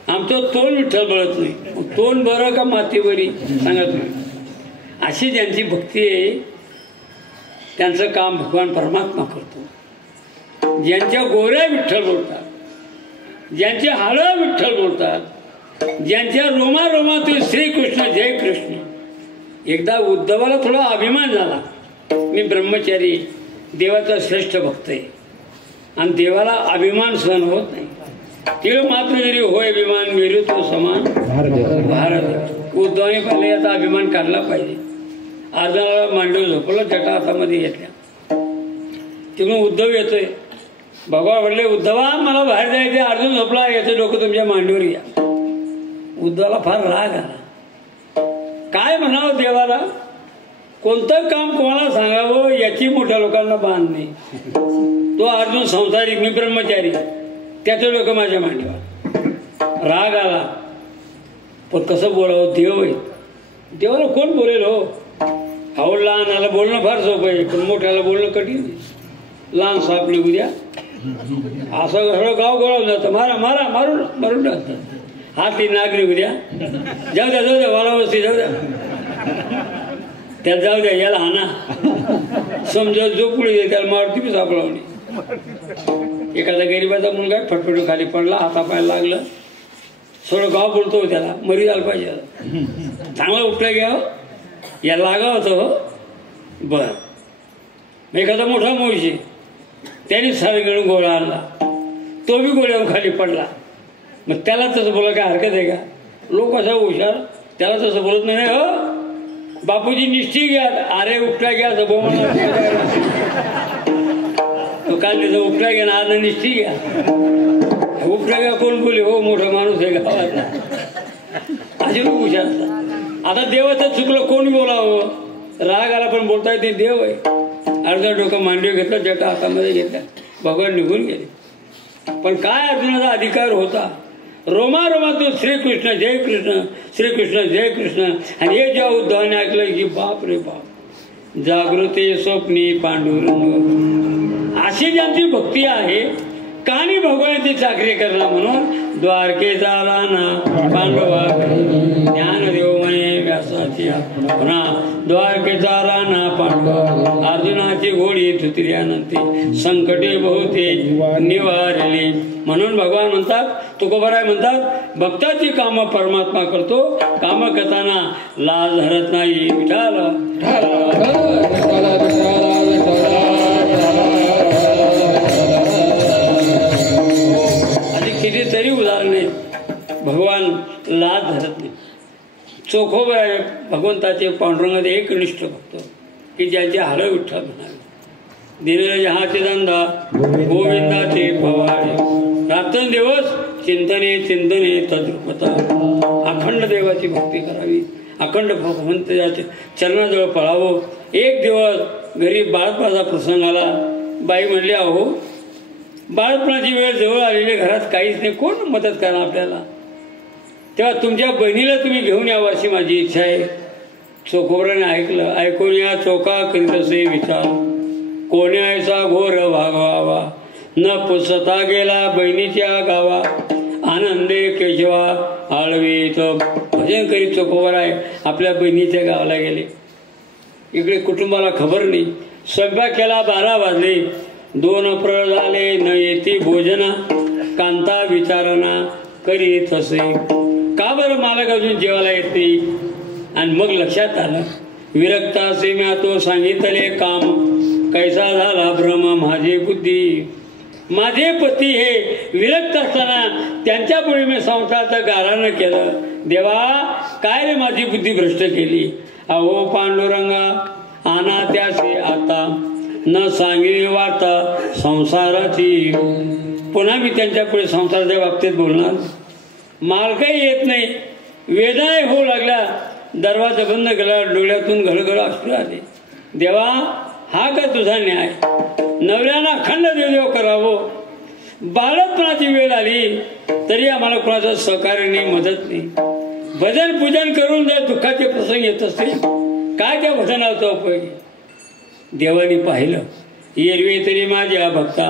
आमचं तोंड विठ्ठल बोलत नाही. तोंड बरं का माती बरी सांगा तुम्ही? अशी ज्यांची भक्ती आहे त्यांचं काम भगवान परमात्मा करतो. ज्यांच्या गोऱ्या विठ्ठल बोलतात ज्यांचे हाडं विठ्ठल बोलतात, ज्यांच्या रोमारोमातून श्रीकृष्ण जय कृष्ण. एकदा उद्धवाला थोडा अभिमान झाला, मी ब्रह्मचारी देवाचा श्रेष्ठ भक्त आहे आणि देवाला अभिमान सहन होत नाही. तिळ मात्र जरी होय अभिमान मेरू तो समान भारत. उद्धवाने पहिले आता अभिमान काढला पाहिजे. अर्जुनाला मांडव झोपलं, जटा हातामध्ये घेतल्या. तिकडून उद्धव येतोय. भगवान म्हणले, उद्धवा मला बाहेर जायचे, अर्जुन झोपला, याचं डोकं तुमच्या मांडीवर घ्या. उद्धवाला फार राग आला. काय म्हणावं देवाला, कोणतं काम कोणाला सांगावं याची मोठ्या लोकांना बांध नाही. तो अर्जुन संसारिक, मी ब्रह्मचारी, त्याचं डोकं माझ्या मांडीवर. राग आला. पण कसं बोलावं, देव आहे, देवाला कोण बोलेल हो. अहो लहानाला बोलणं फार सोपं आहे, पण मोठ्याला बोलणं कठीण आहे. लहान सापली उद्या असं सगळं गाव गोळावून जातं, मारा मारा मारून मारून टाकतात. हाती नागरी उद्या जाऊ द्या वाला वस्ती जाऊ द्या, त्यात जाऊ द्या, याला हाना समजा जो पुढे त्याला मारुती बी सापळवली. एखादा गरीबाचा मुलगा फटफट खाली पडला, हातापायला लागलं, थोडं गाव बोलतो त्याला, मरी झालं पाहिजे, चांगला उपटा घ्यावं, याला लागा होतं. बरं, एखादा मोठा मोशी त्याने सारे घेऊन गोळा आणला, तो बी गोळ्यावर खाली पडला, मग त्याला तसं बोला काय हरकत आहे का. लोक असा हुशार, त्याला तसं बोलत नाही. हो बापूजी निश्चित घ्या, अरे उपटा घ्या, तो काल त्याचा उपटा घ्या ना, आज निश्चित घ्या. उपटा घ्या कोण बोले, हो मोठा माणूस आहे गावातला, असे लोक हुशार असतात. आता देवाचं चुकलं, कोण बोलावं. राग आला पण बोलता येते, देव आहे. अर्धा डोकं मांडीवर घेतलं, जटा हातामध्ये घेतला, भगवान निघून गेले. पण काय अर्जुनाचा अधिकार होता. रोमारोमातून श्रीकृष्ण जय कृष्ण, श्रीकृष्ण जय कृष्ण. आणि हे जेव्हा उद्धवाने ऐकलं की बाप रे बाप, जागृती स्वप्नी पांडुरंग, अशी ज्यांची भक्ती आहे, कानी भगवानाची चाकरी करणार म्हणून द्वारकेचा राणा पांडवा ज्ञानदेव म्हणे व्यासाची पुन्हा द्वारकेचा राणा पांडवा अर्जुनाची घोडी धुत्र्यानंती संकटे बहुते निवारली. म्हणून भगवान म्हणतात, तुकोबराय म्हणतात, भक्ताची कामं परमात्मा करतो, काम करताना लाज धरत नाही. विठाला कितीतरी उदाहरणे भगवान लाज धरत नाही. चोखोबा आहे भगवंताचे पांडुरंगाचे एकनिष्ठ भक्त की ज्यांचे हाडं विठ्ठल म्हणावे. दिलेले हाते धंदा गोविंदाचे पवाडे, रात्रंदिवस चिंतने चिंतने तद्रुपता. अखंड देवाची भक्ती करावी, अखंड भगवंताच्या चरणाजवळ पळावं. एक दिवस घरी बाळपणाचा प्रसंग आला. बाई म्हणली, अहो बाळपणाची वेळ जवळ आलेली, घरात काहीच नाही, कोण मदत करा आपल्याला, तेव्हा तुमच्या बहिणीला तुम्ही घेऊन यावं अशी माझी इच्छा आहे. चोखोबराने ऐकलं. ऐकून या चोखा करीत असे विचार, कोणी ऐसा घोर भागवावा, न पुसता गेला बहिणीच्या गावा, आनंदे केशवा आळवीत. भजन करीत चोखोबराय आपल्या बहिणीच्या गावाला गेले. इकडे कुटुंबाला खबर नाही. स्वयंपाक केला, 12 वाजले. 2 प्रळ झाले, न येती भोजना, कांता विचारणा करीत असे, का बरं मालक अजून जेवायला येत नाही. आणि मग लक्षात आलं, विरक्ता असे म्या तो सांगितले काम, कैसा झाला भ्रम माझे बुद्धी. माझे पती हे विरक्त असताना त्यांच्यापुढे मी संसाराचं गारानं केलं. देवा काय रे माझी बुद्धी भ्रष्ट केली. अहो पांडुरंगा आना त्याचे आता, न सांगितली वार्ता संसाराची. पुन्हा मी त्यांच्यापुढे संसाराच्या बाबतीत बोलणार. माल काही येत नाही. वेदना होऊ लागल्या. दरवाजा बंद केला. डोळ्यातून घळघळ अश्रू आले. देवा हा का तुझा न्याय. नवऱ्यानं अखंड देवदेव करावं. बाळपणाची वेळ आली तरी आम्हाला कोणाचं सहकार्य नाही, मदत नाही. भजन पूजन करून जर दुःखाचे प्रसंग येत असतील, काय त्या भजनाचा उपयोग. देवाने पाहिलं, एरवी तरी माझ्या भक्ता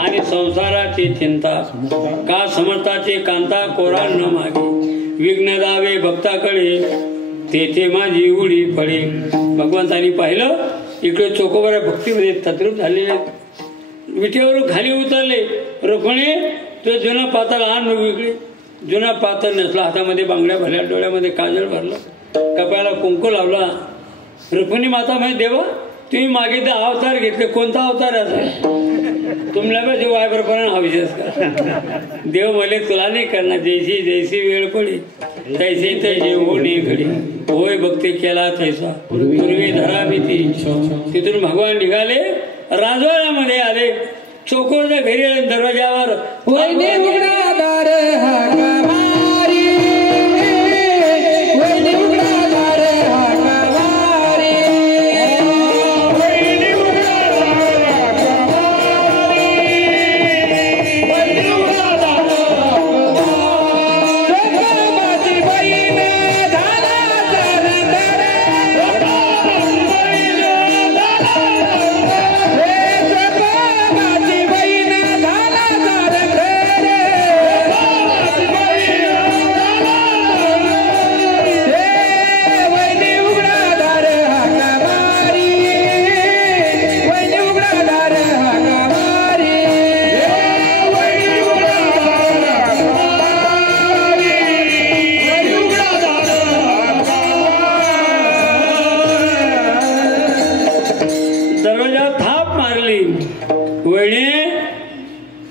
आणि संसाराची चिंता, का समर्थाचे कांता कोरा न मागे. विघ्न दावे भक्ताकडे, तेथे माझी उडी पडे. भगवंतानी पाहिलं, इकडे चोखोबरा भक्तीमध्ये तद्रूप झालेले, विटेवरून खाली उतरले. रुक्मिणी तो जुना पातळ आण वेगळी, जुना पातळ नेसला, हातामध्ये बांगड्या भरल्या, डोळ्यामध्ये काजळ भरलं, कपाळाला कुंकू लावला. रुक्मिणी माता म्हणजे देवा तुम्ही मागे ते अवतार घेतले, कोणता अवतार आहे तुम्हाला बस वायबरपणा हवीच का? देव म्हणे तुला नाही करणार, जैसी जैसी वेळ पडी तैसे तैसे होणे घडी, होय भक्ती केला तैसा पूर्वी धरा भीती. तिथून भगवान निघाले, राजवाड्यामध्ये आले. चोकोरच्या घरी आले, दरवाजावर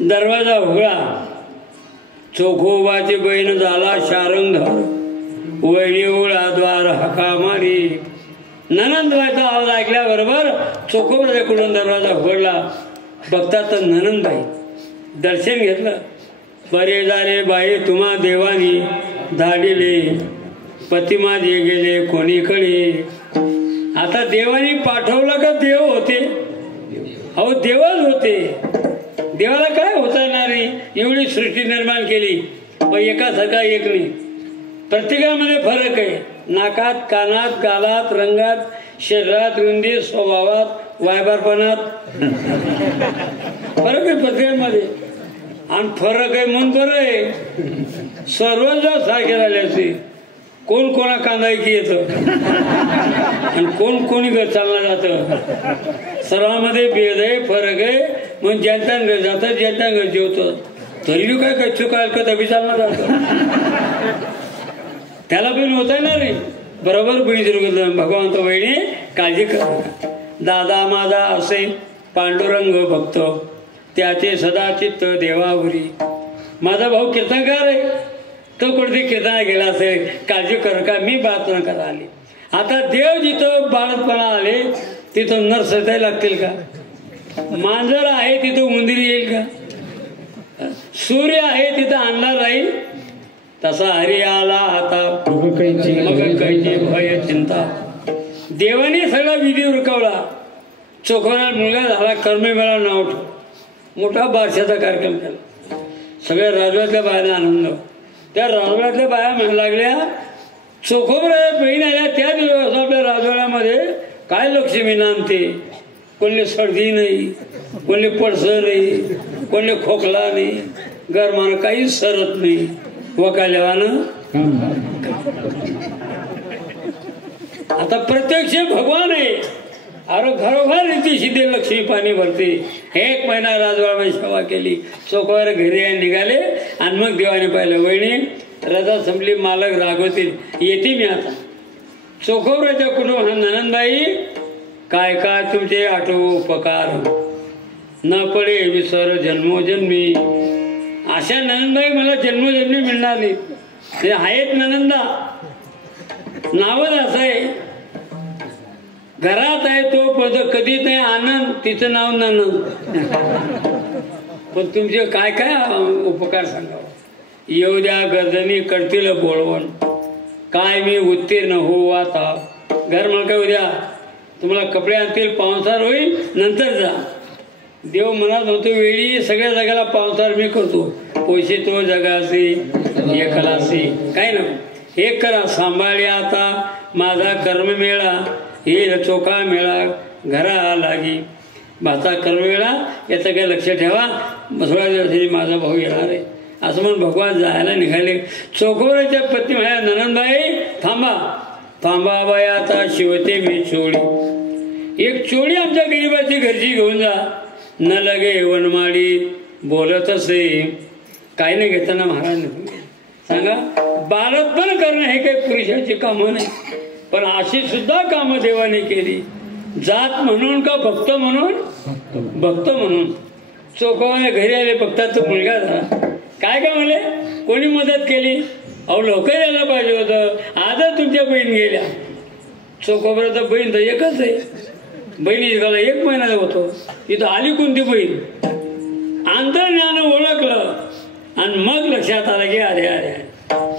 दरवाजा उघडा. चोखोबाची बहीण झाला शारंगधार, वैणी उघडा द्वार हाका मारी. ननंदबाईचा आवाज ऐकल्याबरोबर चोखोबाच्याकडून दरवाजा उघडला. बघतात तर ननंदबाई. दर्शन घेतलं. बरे झाले बाई तुम्हा देवानी धाडिले, पती माझे गेले कोणीकडे. आता देवानी पाठवलं का देव होते? अहो देवच होते. देवाला काय होता येणार नाही, एवढी सृष्टी निर्माण केली पण एकासारखा एक नाही. प्रत्येकामध्ये फरक आहे. नाकात, कानात, गालात, रंगात, शरीरात, रुंदी, स्वभावात, वायबारपणात फरक आहे प्रत्येकामध्ये. आणि फरक आहे म्हणून बरं आहे. सर्वच जर सारखे झाले असते, कोण कोणा कांदायची येतं आणि कोण कोणी घर चालला जातं. सर्वांमध्ये भेद आहे, फरक आहे. म्हणून ज्यांच्या घर जातं, ज्यांच्या घर जेवतं, तरी काय कच्चू काय का तभी चालणार जातं. त्याला पण होत आहे ना रे. बरोबर बहिणी भगवंत बहिणी काळजी कर. दादा माझा असे पांडुरंग भक्त, त्याचे सदा चित्त देवावरी. माझा भाऊ कीर्तनकार आहे, तो कुठे कीर्तना गेला असेल, काळजी कर का मी प्रार्थना करा आली. आता देव जिथं बाळतपणा आले तिथं नरसता लागतील का? मांजर आहे तिथं उंदीर येईल का? सूर्य आहे तिथं अंधार राहील. तसा हरी आला आता मग कैची भय चिंता. देवाने सगळा विधी उरकवला. चोखोरा मुलगा झाला, कर्ममेळा नाव मोठा बारशाचा कार्यक्रम केला. सगळ्या राजवाड्यातल्या बायांना आनंद. त्या राजवाड्यातल्या बाया म्हणू लागल्या, चोखोबरा बहीण आल्या त्या दिवस आपल्या राजवाड्यामध्ये काय लक्ष्मी नांदते. कोणले सर्दी नाही, कोणले पडसं नाही, कोणले खोकला नाही, गरमानं काहीच सरत नाही. वकाल्यावानं आता प्रत्यक्ष भगवान आहे. अरे घरोघर रीती सिद्धे लक्ष्मी पाणी भरते. 1 महिना राजवाड्यामध्ये सेवा केली. चोखोवर घरी निघाले आणि मग देवाने पाहिलं, वहिनी रजा संपली, मालक रागवतील, येते मी आता. चोखोवराच्या कुटुंब ननंदबाई काय काय तुमचे आठव उपकार, न पडे विसर जन्मोजन्मी. अशा ननंदबाई मला जन्मोजन्मी मिळणार नाही. ते आहेत ननंदा, नावच असं आहे. घरात आहे तो पद कधीच नाही आनंद, तिचं नाव ननंद. पण तुमचे काय काय उपकार सांगावं. येऊ द्या गर्जनी करतील बोलवण, काय मी उत्तीर्ण होऊ आता. घर मला काय उद्या तुम्हाला कपडे आणतील, पावसार होईल, नंतर जा. देव म्हणत होतो वेळी सगळ्या जगाला पावसार मी करतो. पैसे तो जगासे हे खलासी काय ना हे करा. सांभाळ्या आता माझा कर्म मेळा, हे चोखा मेळा घरा लागी. माझा कर्म मेळा याचं काय लक्ष ठेवा. थोड्या दिवसांनी माझा भाऊ येणार आहे असं म्हणून भगवान जायला निघाले. चोखोराच्या पत्नी म्हणा, ननंदबाई थांबा थांबा बाई, आता शिवते मी चोळी. एक चोळी आमच्या गरीबाची घरची घेऊन जा. न लगे वनमाळी बोलत असे, काही नाही घेताना महाराज सांगा, बालपण करणं हे काही पुरुषाची कामं नाही, पण अशी सुद्धा कामं देवाने केली. जात म्हणून का भक्त म्हणून? भक्त म्हणून. चोखोबाने घरी आले, भक्ताचा मुलगा झाला. काय काय म्हणले, कोणी मदत केली? अहो लवकर यायला पाहिजे होतं, आजच तुमच्या बहीण गेल्या. चोखोबराचा बहीण तर एकच आहे, बहिणीच्या गाला 1 महिना होतो. इथं आली कोणती बहीण? अंतर्ज्ञान ओळखलं आणि मग लक्षात आलं की अरे अरे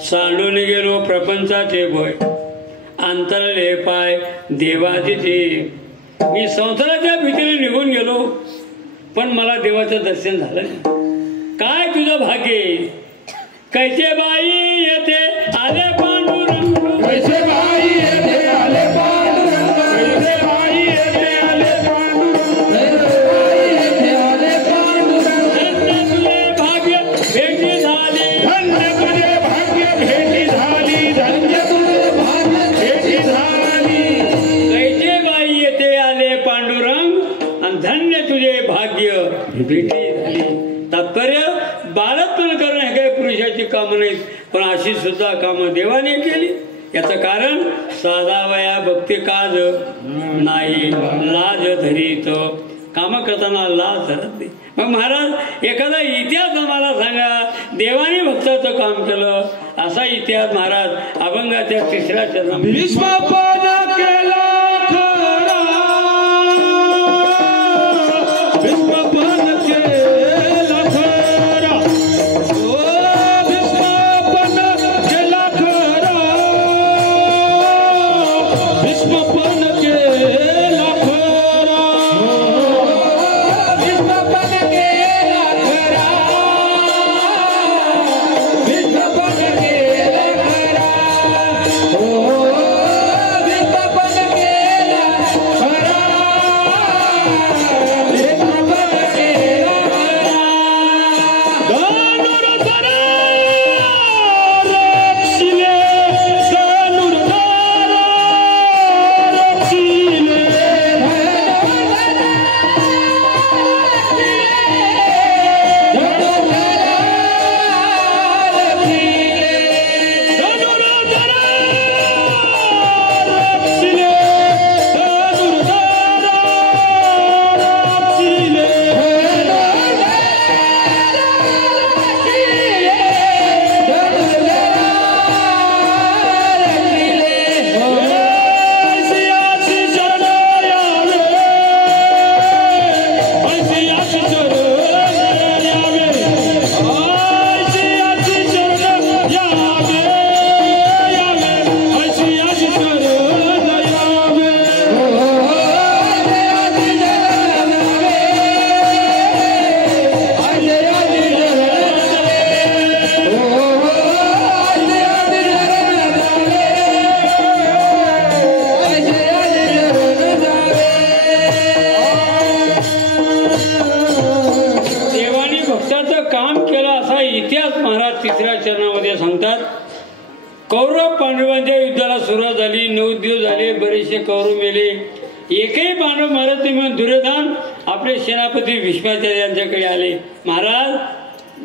सांडून गेलो प्रपंचाचे भय, अंतरले पाय देवादिते. मी संसाराच्या भीतीने निघून गेलो, पण मला देवाचं दर्शन झालं नाही. काय तुझं भाग्य? कैसे बाई येथे आले पांडुरंग, कैसे बाई येथे आले पांडुरंग, कैसे बाई येथे आले पांडुरंग, कैसे बाई येथे आले पांडुरंग. धन्य तुझे भाग्य भेटी झाली, धन्य तुझे भाग्य भेटी झाली, धन्य तुझे भाग्य भेटी झाली. कैसे बाई येथे आले पांडुरंग आणि धन्य तुझे भाग्य भेटी झाली. तात्पर्य, बालपण करणं हे काही पुरुषाची कामं नाहीत, पण अशी सुद्धा कामं देवाने केली. याचं कारण साधावया भक्ती काज नाही, लाज धरीत. काम करताना लाज धरत नाही. मग महाराज एखादा इतिहास आम्हाला सांगा, देवाने भक्ताचं काम केलं असा इतिहास महाराज अभंगाच्या 3ऱ्या चरणामध्ये. भीष्मपण केला खरा, भीष्मपण केला खरा, ओ भीष्मपण केला खरा, भीष्मपण केला खरा, भीष्मपण केला खरा, भीष्मपण केला खरा, ओ भीष्मपण केला खरा, भीष्मपण केला खरा. धनुर्धर रक्षिले, धनुर्धर रक्षिले, देवाने भक्ताचं काम केलं असा इतिहास महाराज 3ऱ्या चरणामध्ये सांगतात. कौरव पांडवांच्या युद्धाला सुरुवात झाली, 9 दिवस झाले, बरेचसे कौरव मेले, एकही पांडव मारत नाही म्हणून दुर्योधन आपले सेनापती भीष्माचार्य यांच्याकडे आले. महाराज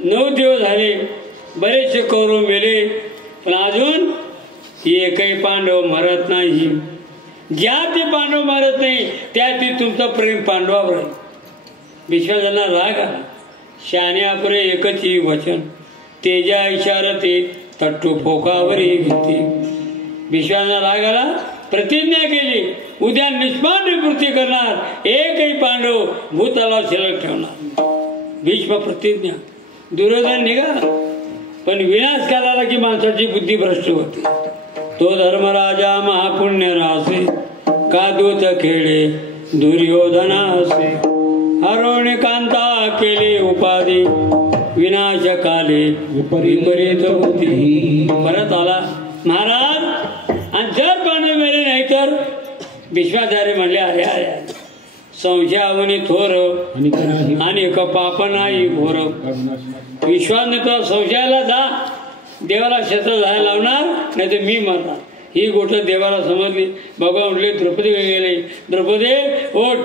9 दिवस झाले, बरेचसे कौरव मेले, पण अजून एकही पांडव मरत नाही. ज्या ते पांडव मारत नाही त्या ते तुमचं प्रेम पांडवावर आहे. भीष्माचार्यांना राग आला. शहाण्यापुरे एकच वचन, तेजा इशारते तट्टू फोकावरी घेते. भीष्मांना राग आला, प्रतिज्ञा केली, उद्या निष्पान निवृत्ती करणार, एकही पांडव भूतलावर शिल्लक ठेवणार. भीष्म प्रतिज्ञा. दुर्योधन निघाला, पण विनाश कालाला की माणसाची बुद्धी भ्रष्ट होती. तो धर्मराजा महापुण्य रासे, का दूत खेळे दुर्योधनासे. हरोणिकांता केले उपाधी, विनाश काले विपरीत होती. परत आला महाराज, आणि जर पांडव मेले नाही तर भीष्माचार्य म्हणले, अरे अरे संशयावनी थोर आणि पाप नाही घोर. विश्वासने तर संशयाला जा, देवाला शस्त्र जायला लावणार नाही तर मी मरणार. ही गोष्ट देवाला समजली. भगवान म्हटले द्रौपदी गेले, द्रौपदी ओठ,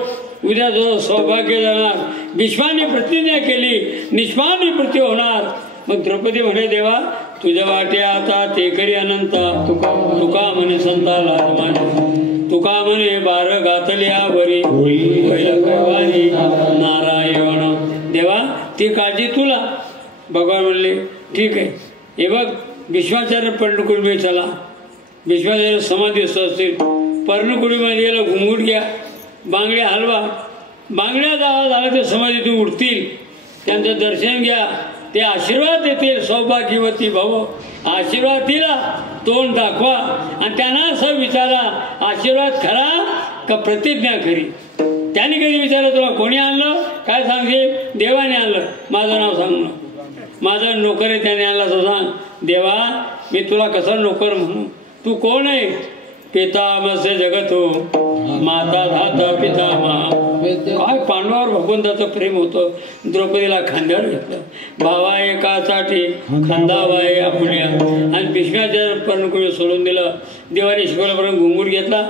उद्या जो सौभाग्य जाणार. भीष्माने प्रतिज्ञा केली, निष्मान निवृत्ती होणार. मग द्रौपदी म्हणे देवा तुझ्या वाटे आता ते करी अनंता तुका म्हणे संता लाज माझी तुका म्हणे 12 घातल्या वरी नारायण देवा ती काळजी तुला. भगवान म्हणले ठीक आहे. हे बघ भीष्माचार्य पर्णकुंडी चला. भीष्माचार्य समाधी असतील पर्णकुंडीमध्ये गेला घुंगूट घ्या बांगड्या हलवा. बांगड्याचा आवाज आला ते समाधीतून उठतील. त्यांचं दर्शन घ्या. ते आशीर्वाद देतील. सौभाग्यवती भाऊ आशीर्वाद दिला तोंड दाखवा आणि त्यांना असं विचारा आशीर्वाद खरा का प्रतिज्ञा खरी. त्यांनी कधी विचारलं तुला कोणी आणलं काय सांगते देवाने आणलं. माझं नाव सांग माझा नोकर आहे त्याने आणला असं सांग. देवा मी तुला कसा नोकर म्हणू तू कोण आहे. पितामहस्य जगत हो माता धात पितामह. काय पांडवावर भगवंताचं प्रेम होतं. द्रौपदीला खांद्यावर घेतलं. भावा एकासाठी खांदावा आहे आपल्या आणि भीष्माच्या पर्णकुंडी सोडून दिलं. देवाने शिकवल्यापर्यंत घुंगूट घेतला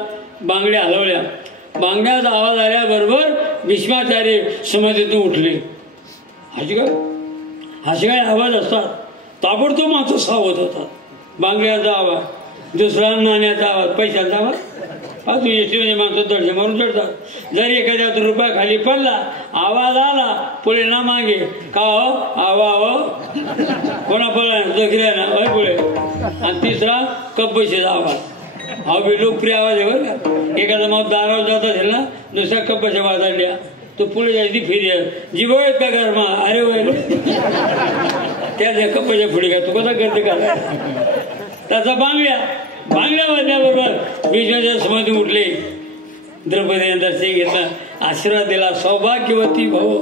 बांगड्या हलवल्या. बांगड्याचा आवाज आल्याबरोबर भीष्माचार्य समाधीतून उठले. असे काय आवाज असतात. ताबडतोब माणसं सावध होतात. बांगड्याचा आवाज दुसरा नाण्याचा आवाज पैशाचा आवाज तू येशील माणसं दर्शन मारून चढतात. जर एखाद्या रुपया खाली पडला आवाज आला पुढे ना मागे का हो आवा हो कोणा पडला जखऱ्या ना पुढे. आणि तिसरा कपबशीचा आवाज हा बी लोकप्रिय आवाज आहे बरं का. एखादा माणूस दारावर जात असेल ना दुसऱ्या कपबशी वाजल्या तो पुढे जायची फिरी जीव आहेत का घरमा अरे वय त्या कपच्या पुढे का तू कसा करते का त्याचा बांगड्या वाजल्याबरोबर भीष्माच्या समाधी उठले. द्रौपदीने दर्शन घेतला आशीर्वाद दिला. सौभाग्यवती भाऊ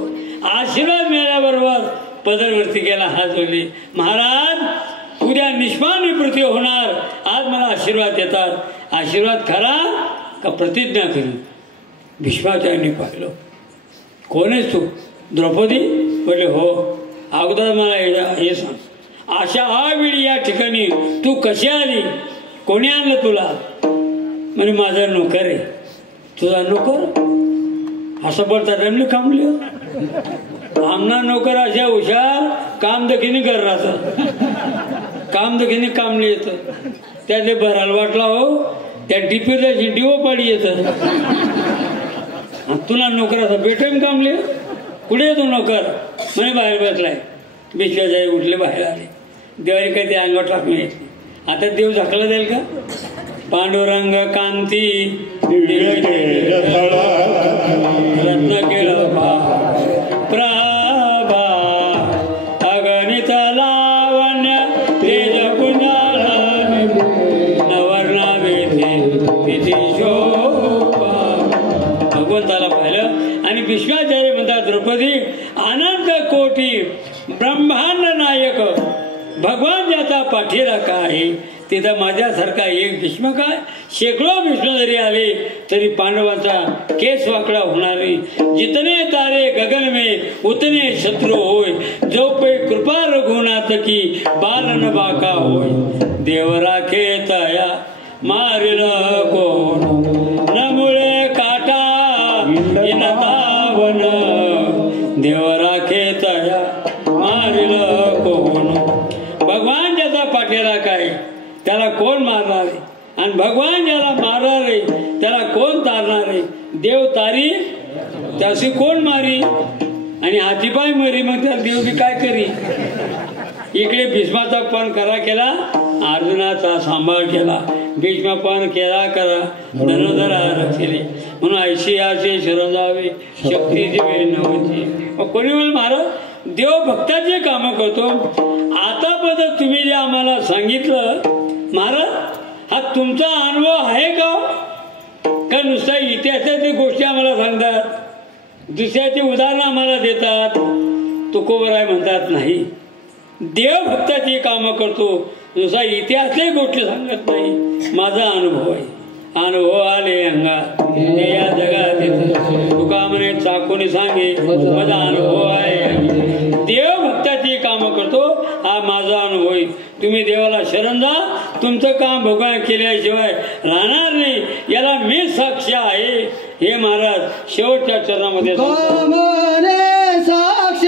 आशीर्वाद मिळाल्याबरोबर पदरवरती गेला हात जोडले. महाराज उद्या निष्पान विपृती होणार आज मला आशीर्वाद देतात. आशीर्वाद खरा का प्रतिज्ञा करी. भीष्माचार्यांनी पाहिलं कोण आहेस तू. द्रौपदी बोलले हो. अगोदर मला हे सांग अशा आवेळी या ठिकाणी तू कशी आली कोणी आणलं तुला. म्हणजे माझा नोकर आहे. तुझा नोकर असं बोलतात रमले कामले आमना नोकर अशा हुशार कामदखीने कर राहतात. कामदखीने कामले येतं त्यातले भरायला वाटला हो त्या डिपीला डिओ पाडी येतं. तुला नोकर असं बेटम कामले कुठे येतो नोकर म्हणे बाहेर बसलाय. भीष्माचार्य उठले बाहेर आले. देवाने काही ते अंगावर टाकून येतले. आता देव झाकला जाईल का. पांडुरंग कांती रत्न केलं प्रभा अगणित लावण्य तेज कुंजाल नवर्णा वेधी शोभा. भगवंताला पाहिलं आणि भीष्माचार्य म्हणतात द्रौपदी अनंत कोटी ब्रह्मांड नायक भगवान ज्याचा पाठीराखा आहे तिथं माझ्यासारखा एक भीष्म काय शेकडो भीष्म जरी आले तरी पांडवांचा केस वाकडा होणार नाही. जितने तारे गगन में उतने शत्रु होय जो पे कृपा रघुनाथ की बालन बाका होय. देव राखे तया मारिल कोण न मुळे काटा इनतावन. देव राखे तया मारिल कोण. भगवान ज्याचा पाठीराखा आहे त्याला कोण मारणार आहे आणि भगवान ज्याला मारणार आहे त्याला कोण तारणार आहे. देव तारी त्याशी कोण मारी आणि हातीपाय मरी मग त्या देव बी काय करी. इकडे भीष्माचा पण करा केला अर्जुनाचा सांभाळ केला. भीष्मा पण केला करा धनुधरा रक्षले म्हणून ऐशी आशे शरण जावे शक्ती देवे नवची. मग कोणी म्हणून महाराज देव भक्ताचे काम करतो. आतापर्यंत तुम्ही जे आम्हाला सांगितलं महाराज हा तुमचा अनुभव आहे का नुसता इतिहासाची गोष्टी आम्हाला सांगतात दुसऱ्याची उदाहरणं आम्हाला देतात तुकोबराय म्हणतात नाही. देव भक्ताची कामं करतो नुसता इतिहासही गोष्टी सांगत नाही. माझा अनुभव आहे. अनुभव आले अंगात या जगात तुका म्हणे चाकूने सांगे माझा अनुभव आहे. देव भक्ताची कामं करतो हा माझा अनुभव आहे. तुम्ही देवाला शरण जा. तुमचं काम भगवान केल्याशिवाय राहणार नाही याला मी साक्ष आहे. हे महाराज शेवटच्या चरणामध्ये साक्ष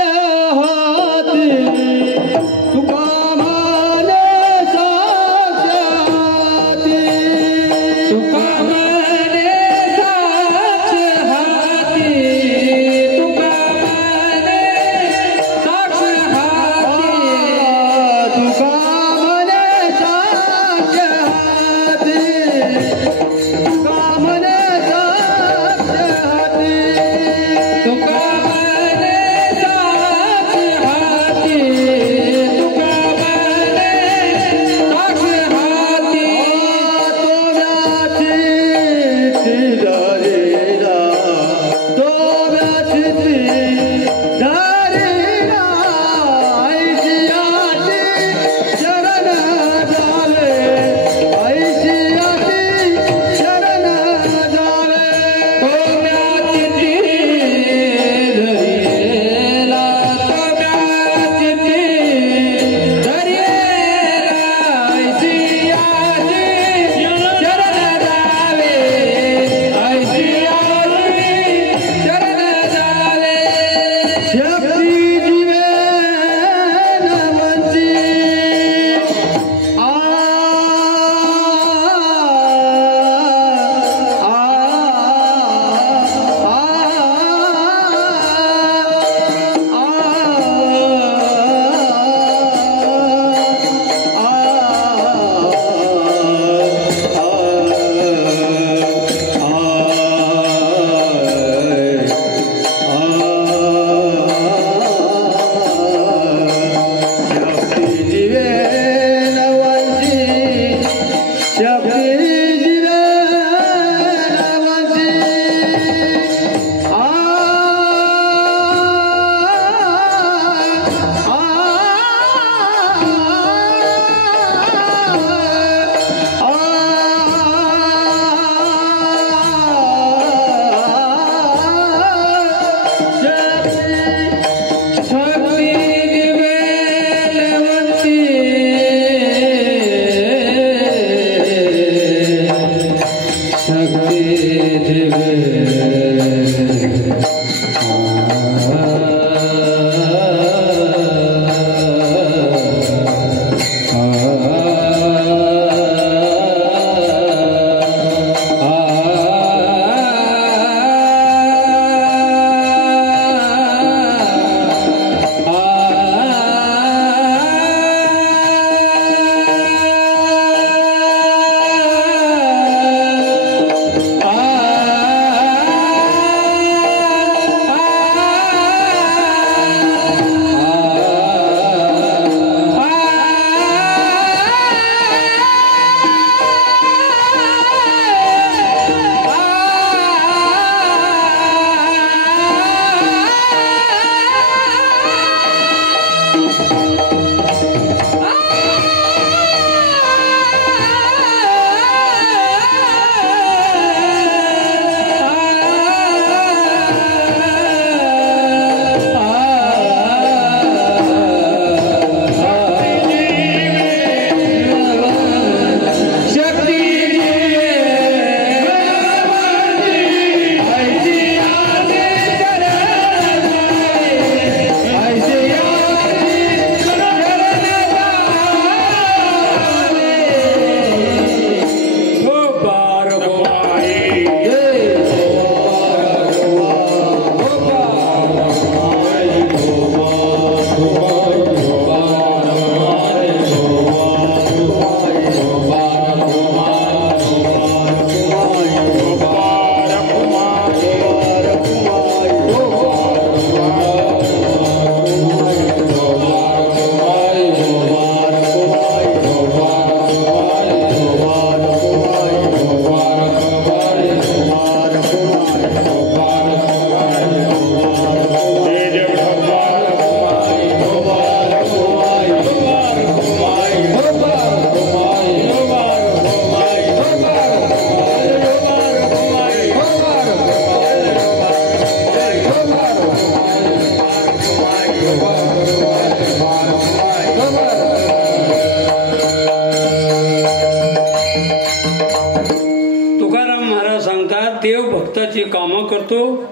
करतो.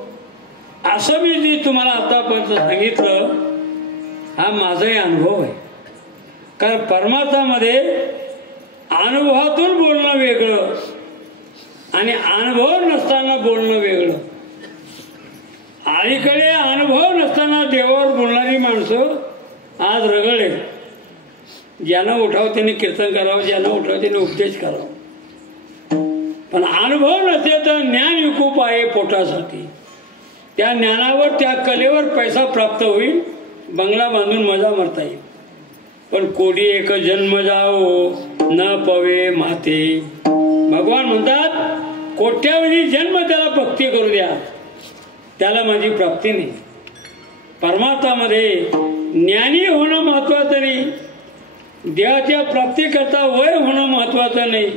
असं मी जे तुम्हाला आतापर्यंत सांगितलं हा माझाही अनुभव आहे. कारण परमार्थामध्ये अनुभवातून बोलणं वेगळं आणि अनुभव नसताना बोलणं वेगळं. अलीकडे अनुभव नसताना देवावर बोलणारी माणसं आज रगडले. ज्यांना उठावं त्यांनी कीर्तन करावं, ज्यांना उठावं त्यांनी उपदेश करावा. पण अनुभव नसते तर ज्ञान विकूप आहे पोटासाठी. त्या ज्ञानावर त्या कलेवर पैसा प्राप्त होईल, बंगला बांधून मजा मारता येईल. पण कोडी एक जन्म जाओ न पवे माते. भगवान म्हणतात कोट्यावधी जन्म त्याला भक्ती करू द्या, त्याला माझी प्राप्ती नाही. परमार्थामध्ये ज्ञानी होणं महत्वाचं नाही, देवाच्या प्राप्तीकरता वय होणं महत्वाचं नाही.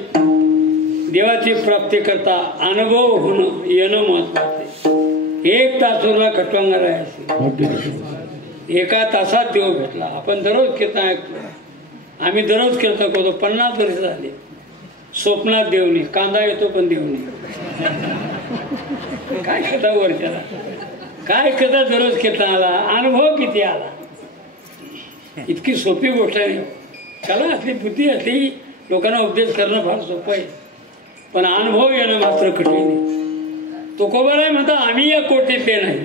देवाची प्राप्ती करता अनुभव होणं येणं महत्वाचं आहे. 1 तासाला खटवांगार आहे, एका तासात देव भेटला. आपण दररोज कीर्तन ऐकतो, आम्ही दररोज कीर्तन करतो. 50 वर्ष झाले. स्वप्नात देव नाही, कांदा येतो पण देव नाही. काय करता वर्षाला, काय करता दररोज कीर्तनाला, अनुभव किती आला. इतकी सोपी गोष्ट आहे. कला असली, बुद्धी असली, लोकांना उपदेश करणं फार सोपं आहे. पण अनुभव येणं मात्र कठीण आहे. तुकोबाराय म्हणता आम्ही या कोटीतले नाही.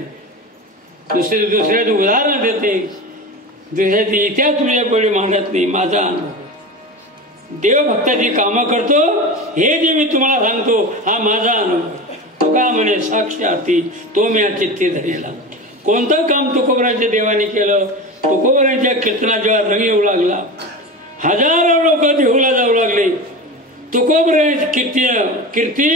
दुसऱ्याचं उदाहरण देते, दुसऱ्याचे इतिहास तुझ्या पुढे मांडत नाही. माझा अनुभव देवभक्ताची कामं करतो, हे जे मी तुम्हाला सांगतो हा माझा अनुभव. तुका म्हणे साक्षार्थी तो मी चित्ती धरेला. कोणतं काम तुकोबराच्या देवाने केलं. तुकोबराच्या कीर्तनात जेव्हा रंग येऊ लागला, हजारो लोक देहूला जाऊ लागले. तुकोबराची कीर्ती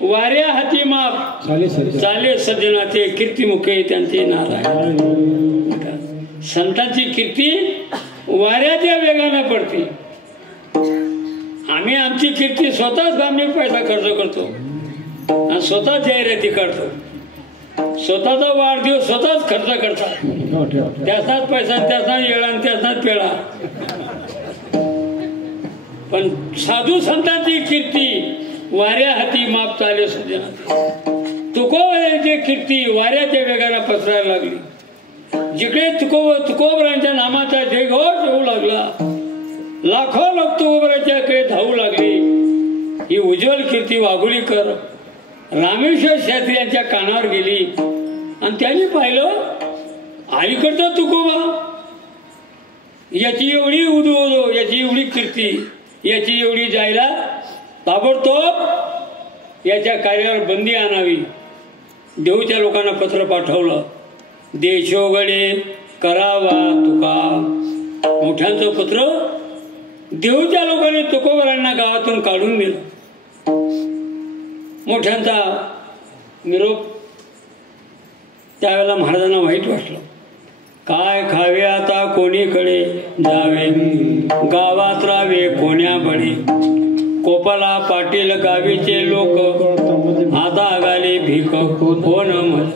वाऱ्या हाती माप चाले सज्जनाचे कीर्तिमुखे त्यांचे नारायण. संतांची कीर्ती वाऱ्याच्या वेगानं पडते. आम्ही आमची कीर्ती स्वतःच आम्ही पैसा खर्च करतो आणि स्वतःच जाहिराती काढतो. स्वतःचा वाढदिवस स्वतःच खर्च करतात. त्याचाच पैसा, त्याचाच येळा आणि त्याचाच पेळा. पण साधू संतांची कीर्ती वाऱ्या हाती माप चाले सज्जनाचे. तुकोबराची कीर्ती वाऱ्याच्या वेगाने पसरायला लागली. जिकडे तुकोबराच्या नामाचा जयघोष होऊ लागला, लाखो लोक तुकोबराच्याकडे धावू लागले. ही उज्ज्वल कीर्ती वाघोलीकर रामेश्वर शास्त्री यांच्या कानावर गेली आणि त्यांनी पाहिलं अलीकडचा तुकोबा, याची एवढी उदो, याची एवढी कीर्ती, याची एवढी जाहिरात, ताबडतोब याच्या कार्यावर बंदी आणावी. देऊच्या लोकांना पत्र पाठवलं. देशोगडे करावा तुका. मोठ्यांचं पत्र देऊच्या लोकांनी तुकोबरांना गावातून काढून दिलं. मोठ्यांचा निरोप त्यावेळेला महाराजांना वाईट वाटलं. काय खावे आता कोणीकडे जावे, गावात राहावे कोण्या बळी. कोपाला पाटील गावीचे लोक आता आगाले भीक कोण म्हण.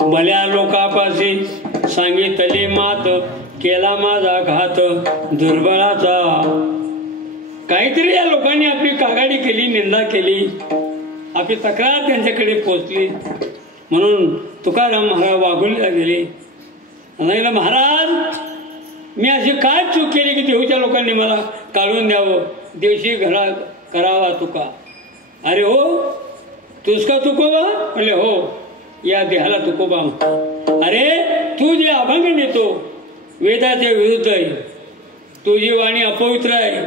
भल्या लोकापाशी सांगितली मात, केला माझा घात दुर्बळाचा. काहीतरी या लोकांनी आपली कागाडी केली, निंदा केली, आपली तक्रार त्यांच्याकडे पोचली. म्हणून तुकाराम महाराज वाघोलीला गेले. महाराज मी अशी काय चूक केली की देऊच्या लोकांनी मला काढून द्यावं, देवशी घरा करावा तुका. अरे हो तूच का तुकोबा? म्हणले हो, या देहाला तुकोबा. अरे तू जे अभंग नेतो वेदाच्या विरुद्ध आहे, तुझी वाणी अपवित्र आहे,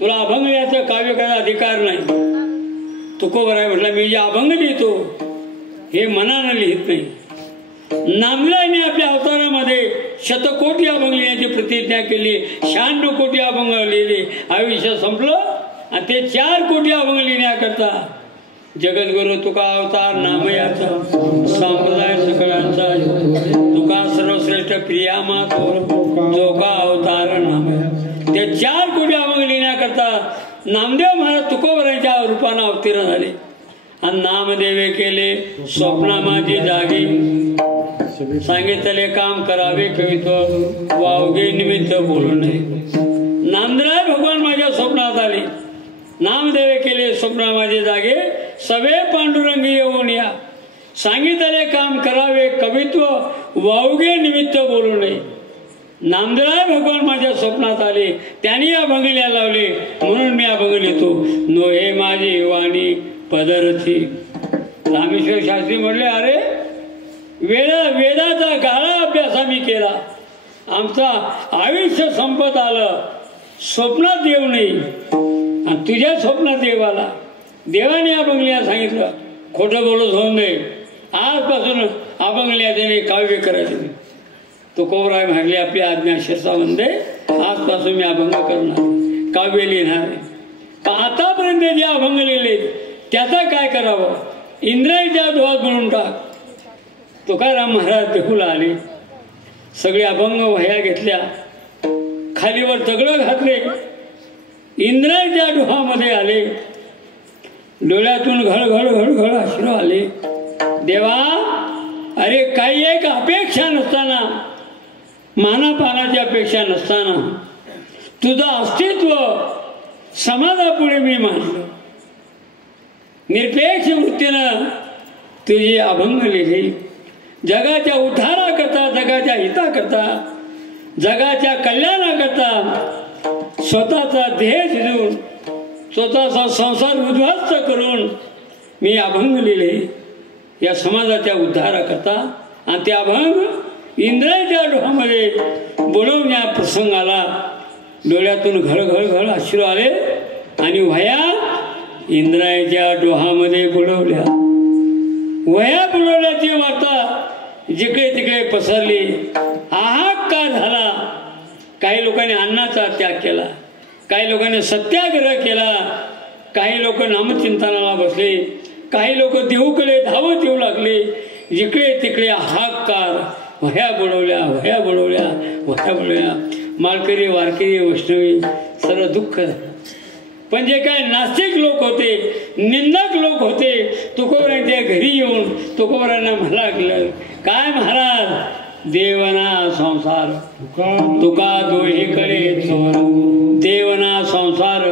तुला अभंग याचं काव्य करायचा अधिकार नाही. तुकोबराय म्हटलं मी जे अभंग लिहितो हे मनानं लिहित नाही. नामदेवांनी आपल्या अवतारामध्ये शतकोटी अभंग लिहिण्याची प्रतिज्ञा केली. 96 कोटी अभंग लिहिले. आयुष्य संपलं आणि ते 4 कोटी अभंग लिहिण्याकरता जगद्गुरु तुका अवतार नामयाचा संप्रदाय सकळांचा तुका सर्वश्रेष्ठ प्रिया मातोर जोका अवतार नामया. ते 4 कोटी अभंग लिहिण्याकरता नामदेव महाराज तुकोबराच्या रूपानं अवतीर्ण झाले आणि नामदेवे केले स्वप्ना माझी जागी. सांगितले काम करावे कवित्व वावगे निमित्त बोलू नये. नामदेव भगवान माझ्या स्वप्नात आले. नामदेवे केले स्वप्ना माझे जागे, सवे पांडुरंगी येऊन या. सांगितले काम करावे, कवित्व वावगे निमित्त बोलू नये. नामदेवराय भगवान माझ्या स्वप्नात आले, त्यांनी अभंगल्या लावले, म्हणून मी अभंग लिहितो. नोहे माझी वाणी पदरथी. रामेश्वर शास्त्री म्हणले, अरे वेदाचा गाळा अभ्यास आम्ही केला, आमचा आयुष्य संपत आलं, स्वप्नात देव नाही आणि तुझ्या स्वप्नात देव आला. देवाने अभंगल्या सांगितलं, खोटं बोलत होऊ नये, आजपासून अभंगल्या त्याने काव्य करायचे. तुकोबराय म्हणाले, आपली आज्ञा शिरसावंदे, आजपासून मी अभंग करणार, काव्य लिहिणार. आतापर्यंत जे अभंग लिहिले त्याचा काय करावं, इंद्रायच्या डोहात म्हणून टाक. तुकाराम महाराज देहूला आले, सगळे अभंग वह्या घेतल्या, खालीवर दगड घातले, इंद्रायच्या डोहामध्ये आले, डोळ्यातून घळघळ घळघळ अश्रू आले. देवा, अरे काही एक अपेक्षा नसताना, मानापानाची अपेक्षा नसताना तुझं अस्तित्व समाजापुढे मी मानलं. निरपेक्ष वृत्तीनं तुझे अभंग लिहिले. जगाच्या उद्धाराकरता, जगाच्या हिताकरता, जगाच्या कल्याणाकरता स्वतःचा ध्येय शिजवून, स्वतःचा संसार उद्ध्वस्त करून मी अभंग लिहिले या समाजाच्या उद्धाराकरता. आणि ते अभंग इंद्रायच्या डोहामध्ये बुडवण्या प्रसंगाला डोळ्यातून घळघळ घळ अश्रू आले आणि वह्या इंद्रायच्या डोहामध्ये बुडवल्या. वह्या बुडवल्याची वार्ता जिकडे तिकडे पसरली, हाहाकार झाला. काही लोकांनी अन्नाचा त्याग केला, काही लोकांनी सत्याग्रह केला, काही लोक नामचिंतनाला बसले, काही लोक देऊकडे धावत येऊ लागले. जिकडे तिकडे हाहाकार, वह्या बुडवल्या, वह्या बुडवल्या, वह्या बुडवल्या. माळकरी, वारकरी, वैष्णवी सर्व दुःख. पण जे काय नास्तिक लोक होते, निंदक लोक होते, तुकोबरांच्या घरी येऊन तुकोबरांना म्हणा लागलं, काय महाराज, देवना संसार तुका दोहीकडे चोर, देवना संसार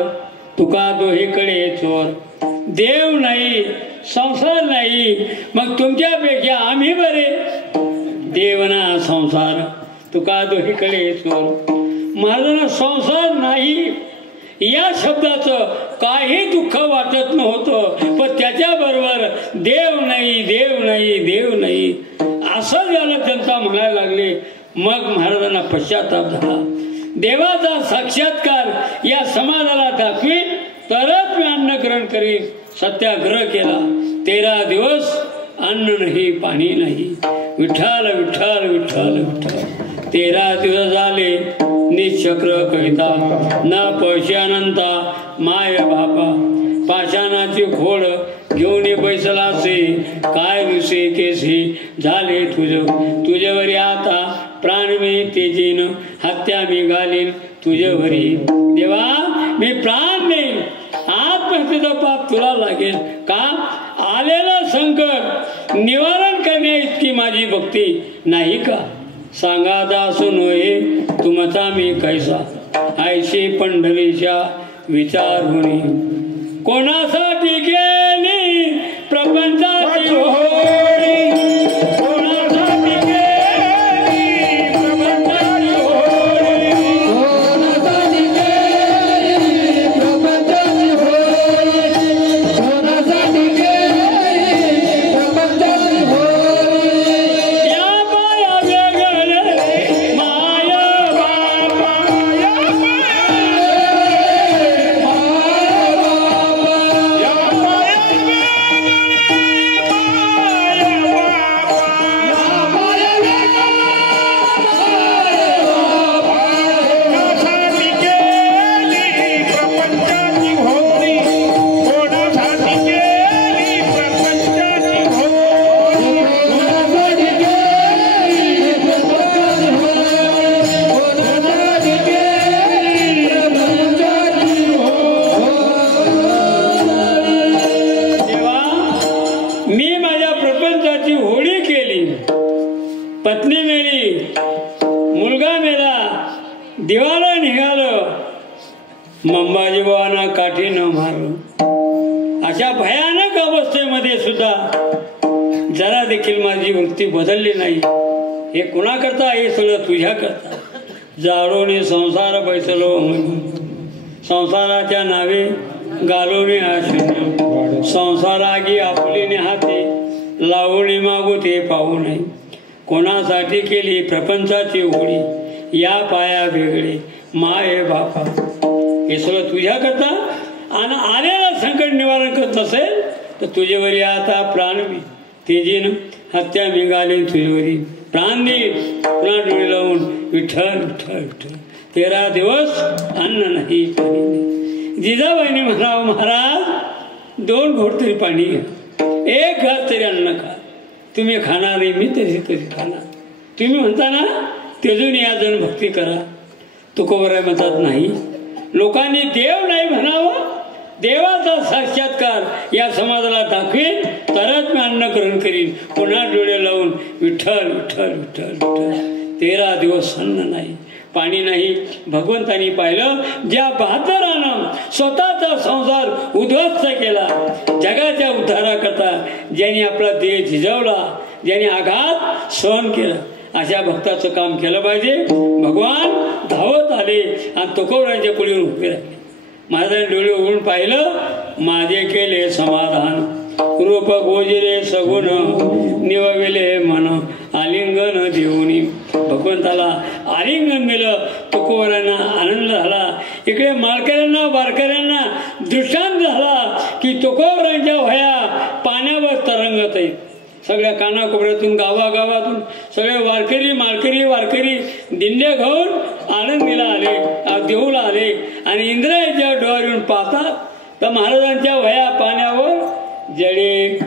तुका दोहीकडे चोर. देव नाही, संसार नाही, मग तुमच्यापेक्षा आम्ही बरे. देवना संसार तुका दोहीकडे चोर. महाराजांना संसार नाही या शब्दाचं काही दुःख वाटत नव्हतं, पण त्याच्याबरोबर देव नाही, देव नाही, देव नाही असं झालं, जनता म्हणायला लागले. मग महाराजांना पश्चाताप झाला. देवाचा साक्षात्कार या समाजाला दाखवी तरच मी अन्न ग्रहण करीन. सत्याग्रह केला. 13 दिवस अन्न नाही, पाणी नाही. विठ्ठल विठ्ठल विठ्ठल विठ्ठल. 13 दिवस झाले निश्चक्र कविता, न पैशानंता माय बापा. पाषाणाची खोड घेऊन बैसलासे, काय दिवसे केसी झाले तुझ्यावरी आता प्राण मी तेजीन, हत्या मी घालीन तुझ्यावरी. देवा, मी प्राण देईन, आत्महत्येचा पाप तुला लागेल. का? आलेलं संकट निवारण करण्या इतकी माझी भक्ती नाही का? सांगा दासो नोहे तुमचा मी कैसा, ऐशी पंढरीच्या विचार होणी. कोणासाठी केली प्रपंचाची होळी, कोणासाठी केली प्रपंचाची होळी, कोणासाठी केली प्रपंचाची होळी, कोणासाठी केली प्रपंचाची होळी. या माया वेगळे माया बापा, या कोणासाठी केली प्रपंचाची होळी, कोणासाठी केली प्रपंचाची होळी. कोणासाठी केली प्रपंचाची होळी, कोणासाठी केली प्रपंचाची होळी. देवा, मी माझ्या प्रपंचाची होळी केली. पत्नी मेली, मुलगा मेला, दिवाला निघालं, मंबाजी बाबांना काठी न मारलं. अशा भयानक अवस्थेमध्ये सुद्धा जरा देखील माझी वृत्ती बदलली नाही. हे कुणाकरता? हे सगळं तुझ्याकरता. जाळोने संसार बैसलो, संसाराच्या नावे गालोने शून्य. संसारागी आपली हाते लावणी मागू ते पाहू नये. कोणासाठी केली प्रपंचाची होळी, या पाया वेगळे माय बापा. हे सगळं तुझ्याकरता. आणि आलेलं संकट निवारण करत नसेल तर तुझेवरी आता प्राण तेजीन हत्या निघाली तुझेवरी प्राण दे. पुन्हा डोळे लावून विठ्ठल विठ्ठल विठ्ठल. 13 दिवस अन्न नाही पाणी नाही. जिजाबाईंनी म्हणावं, महाराज 2 घोट तरी पाणी घ्या, 1 घास तरी अन्न खा. तुम्ही खाणार नाही, मी तरी कधी खाणार. तुम्ही म्हणता ना तेजून या जण भक्ती करा. तुकोबराय म्हणतात नाही, लोकांनी देव नाही म्हणावं, देवाचा साक्षात्कार या समाजाला दाखवेन तरच मी अन्न ग्रहण करीन. पुन्हा डोळे लावून विठ्ठल विठ्ठल विठ्ठल विठ्ठल. 13 दिवस अन्न नाही पाणी नाही. भगवंतानी पाहिलं, ज्या बहादरानं स्वतःचा संसार उद्ध्वस्त केला, जगाच्या उद्धाराकरता ज्यांनी आपला देह झिजवला, ज्यांनी आघात सहन केला, अशा भक्ताचं काम केलं पाहिजे. भगवान धावत आले आणि तुकोबरायांच्या पुढे उभे राहिले. महाराजांनी डोळे उघडून पाहिलं, माझे केले समाधान. रूप गोजिरे सगुण निवविले मन, आलिंगन देऊनी. भगवंताला आलिंगन दिलं. तुकोबरायांना आनंद झाला. इकडे माळकऱ्यांना वारकऱ्यांना दृष्टांत झाला की तुकोबरायांच्या वह्या पाण्यावर तरंगत आहेत. सगळ्या कानाकोपऱ्यातून गावागावातून सगळे वारकरी दिंड्या घेऊन आनंदीला आले, देऊला आले. आणि इंद्रायच्या डोळ्यावर येऊन पाहतात तर महाराजांच्या वह्या पाण्यावर जडे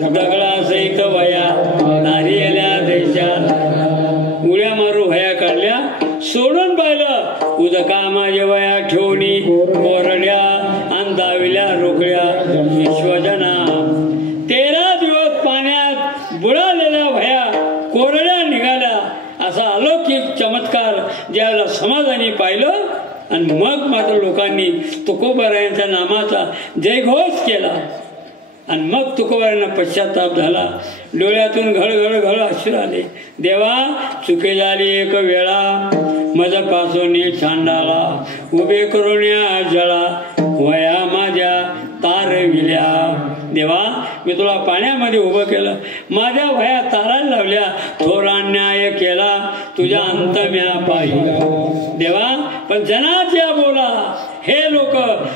दगडा सहित वया नारियल्या देशात उड्या मारून वया काढल्या. सोडून पाहिलं, उदका माझ्या वया ठेवणी कोरड्या अंदाविल्या रोकड्या विश्वजना. 13 दिवस पाण्यात बुडालेल्या वया कोरड्या निघाल्या. असा अलौकिक चमत्कार ज्यावेळेला समाजाने पाहिलं आणि मग मात्र लोकांनी तुकोबरायांच्या नामाचा जयघोष केला. आणि मग तुकोबरायांना पश्चाताप झाला. डोळ्यातून घळ घळ अश्रू आले. देवा चुके झाली एक वेळा, मजपासून छांडाला उभे करून या जळा वया माझ्या तारविल्या. देवा मी तुला पाण्यामध्ये उभं केलं, माझ्या वया तारायला लावल्या, थोर अन्याय केला तुझ्या अंतम्या पाहिला. देवा पण जनाच्या बोला हे लोक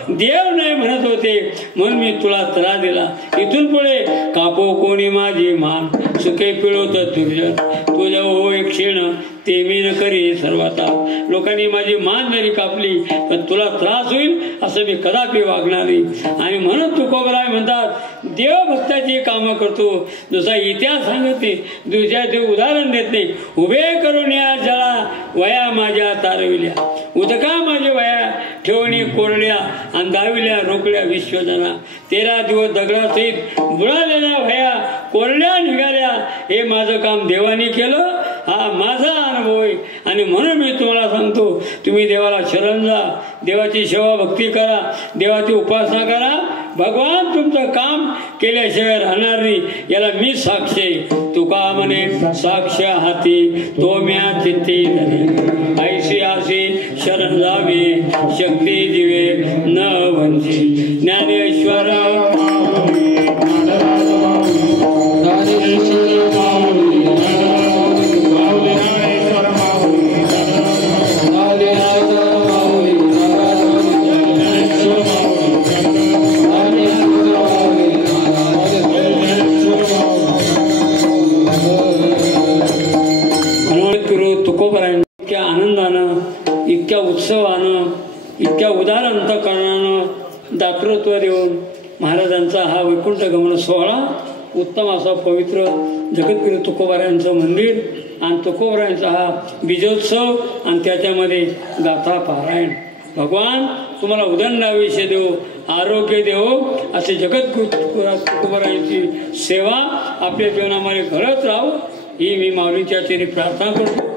देव नाही म्हणत होते म्हणून मी तुला त्रास दिला. इथून पुढे कापो कोणी माझी मान, सुखे पिळवत दुर्जन तुझ्या हो एक क्षीण ते मी न करी सर्वता. लोकांनी माझी मान जरी कापली पण तुला त्रास होईल असं मी कदापि वागणार नाही. आणि म्हणून तुकोबराय म्हणतात देवभक्ताची कामं करतो. जसा इतिहास सांगत नाही, दुसऱ्याचे उदाहरण देत नाही. उभे करून या जळा वया माझ्या तारविल्या, उदका माझ्या वया ठेवणी कोरड्या अंधाविल्या रोकड्या विश्वजना. 13 दिवस दगडासहित बुडालेल्या वया कोरड्या निघाल्या. हे माझं काम देवानी केलं, हा माझा अनुभव आहे. आणि म्हणून मी तुम्हाला सांगतो, तुम्ही देवाला शरण जा, देवाची सेवा भक्ती करा, देवाची उपासना करा. भगवान तुमचं काम केल्याशिवाय राहणार नाही, याला मी साक्ष आहे. तुका म्हणे साक्ष हाती तो म्या चित्ती धरी, ऐशी आशी शरण जावी शक्ती दिवे न वंची. ज्ञानेश्वर इतक्या आनंदानं, इतक्या उत्सवानं, इतक्या उदार अंतःकरणानं दातृत्व देऊन महाराजांचा हा वैकुंठ गमन सोहळा उत्तम असा पवित्र जगद्गुरु तुकोबरायांचं मंदिर आणि तुकोबरायांचा हा बीजोत्सव आणि त्याच्यामध्ये गाथा पारायण. भगवान तुम्हाला उदंड आयुष्य देव, आरोग्य देव, असे जगद्गुरु तुकोबरायांची सेवा आपल्या जीवनामध्ये घडत राहावं ही मी माऊलींच्या चरणी प्रार्थना करतो.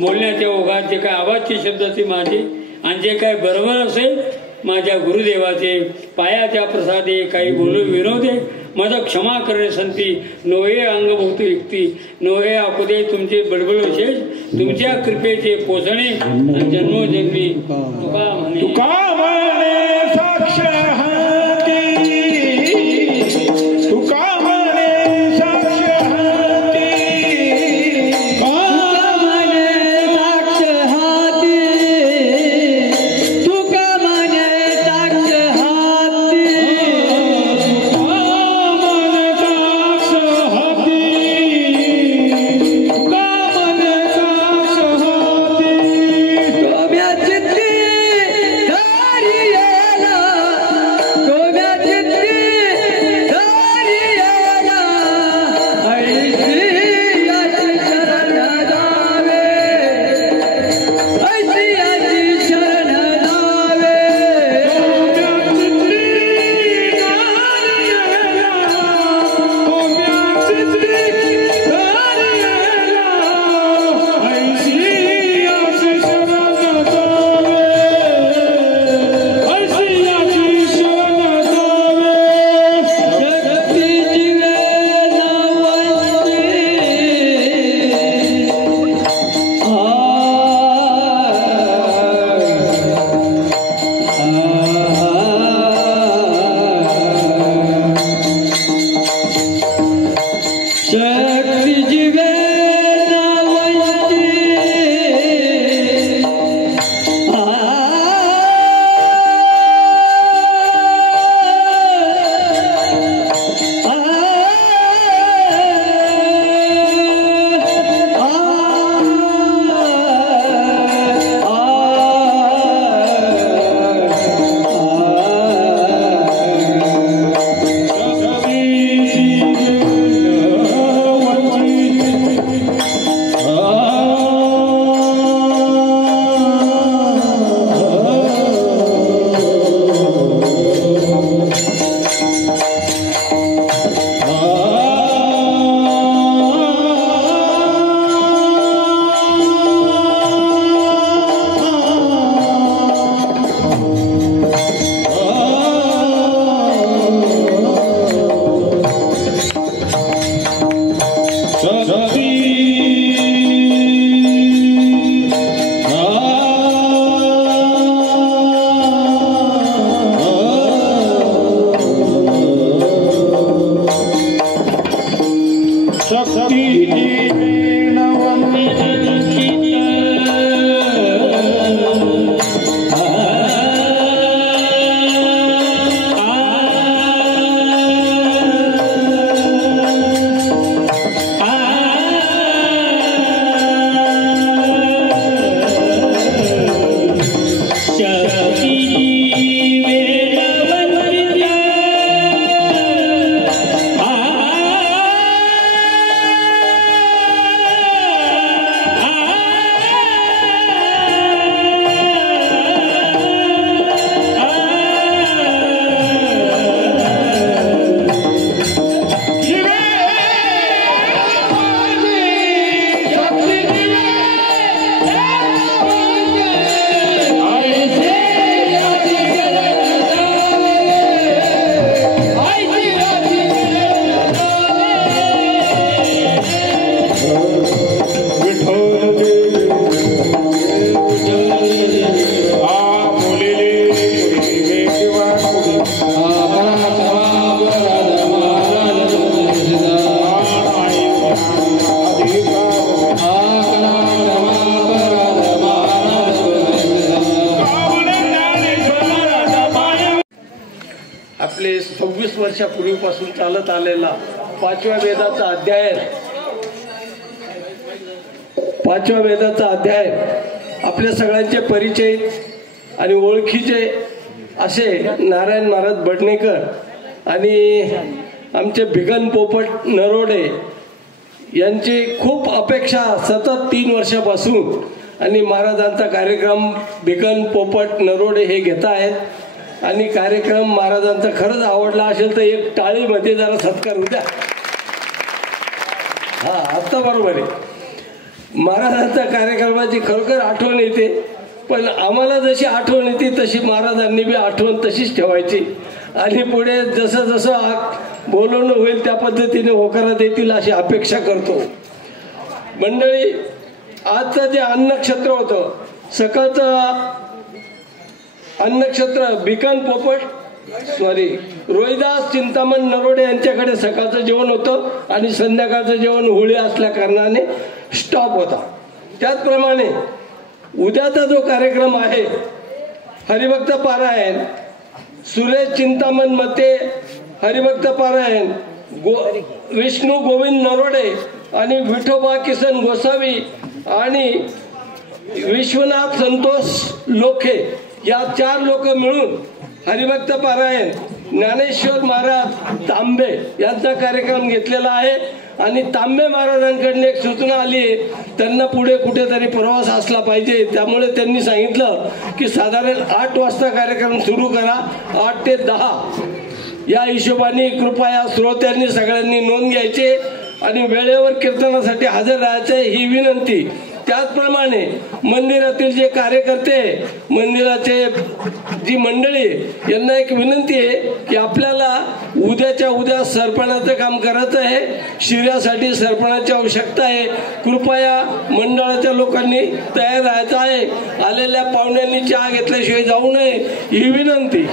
बोलण्याच्या ओघात जे काय आवाजचे शब्द ते माझे आणि जे काय बरोबर असेल माझ्या गुरुदेवाचे पायाच्या प्रसादे काही बोलू विरोधे माझा क्षमा करे संती नोहे अंगभूत व्यक्ती नोहे आपुदे तुमचे बडबड विशेष तुमच्या कृपेचे पोचणे आणि जन्मोजन्मी तुका म्हणे साक्ष हाती तुका म्हणे साक्ष हाती आपले 26 वर्षापूर्वीपासून चालत आलेला पाचव्या वेदाचा अध्याय आपल्या सगळ्यांचे परिचय आणि ओळखीचे असे नारायण महाराज बडणेकर आणि आमचे भिगन पोपट नरोडे यांची खूप अपेक्षा सतत 3 वर्षापासून आणि महाराजांचा कार्यक्रम भिगन पोपट नरोडे हे घेत आहेत आणि कार्यक्रम महाराजांचा खरंच आवडला असेल तर एक टाळीमध्ये जरा सत्कार होऊ द्या. हा आता बरोबर आहे. महाराजांच्या कार्यक्रमाची खरोखर आठवण येते, पण आम्हाला जशी आठवण येते तशी महाराजांनी बी आठवण तशीच ठेवायची आणि पुढे जसं जसं बोलवणं होईल त्या पद्धतीने होकारा देतील अशी अपेक्षा करतो. मंडळी, आजचं जे अन्नक्षेत्र होतं, सकाळचं अन्नक्षेत्र भिकन पोपट रोहिदास चिंतामण नरोडे यांच्याकडे सकाळचं जेवण होतं आणि संध्याकाळचं जेवण होळी असल्या कारणाने स्टॉप होता. त्याचप्रमाणे उद्याचा जो कार्यक्रम आहे हरिभक्त पारायण, सुरेश चिंतामण मते हरिभक्त पारायण, विष्णू गोविंद नरोडे आणि विठोबा किसन गोसावी आणि विश्वनाथ संतोष लोखे या 4 लोक मिळून हरिभक्त पारायण ज्ञानेश्वर महाराज तांबे यांचा कार्यक्रम घेतलेला आहे. आणि तांबे महाराजांकडून एक सूचना आली आहे, त्यांना पुढे कुठेतरी प्रवास असला पाहिजे. त्यामुळे त्यांनी सांगितलं की साधारण 8 वाजता कार्यक्रम सुरू करा, 8 ते 10 या हिशोबाने कृपया श्रोत्यांनी सगळ्यांनी नोंद घ्यायची आणि वेळेवर कीर्तनासाठी हजर राहायचे ही विनंती. त्याचप्रमाणे मंदिरातील जे कार्यकर्ते, मंदिराचे जी मंडळी, यांना एक विनंती आहे की आपल्याला उद्याच्या उद्या सरपणाचं काम करायचं आहे. शिऱ्यासाठी सरपणाची आवश्यकता आहे. कृपया मंडळाच्या लोकांनी तयार राहायचं आहे. आलेल्या पाहुण्यांनी चहा घेतल्याशिवाय जाऊ नये ही विनंती.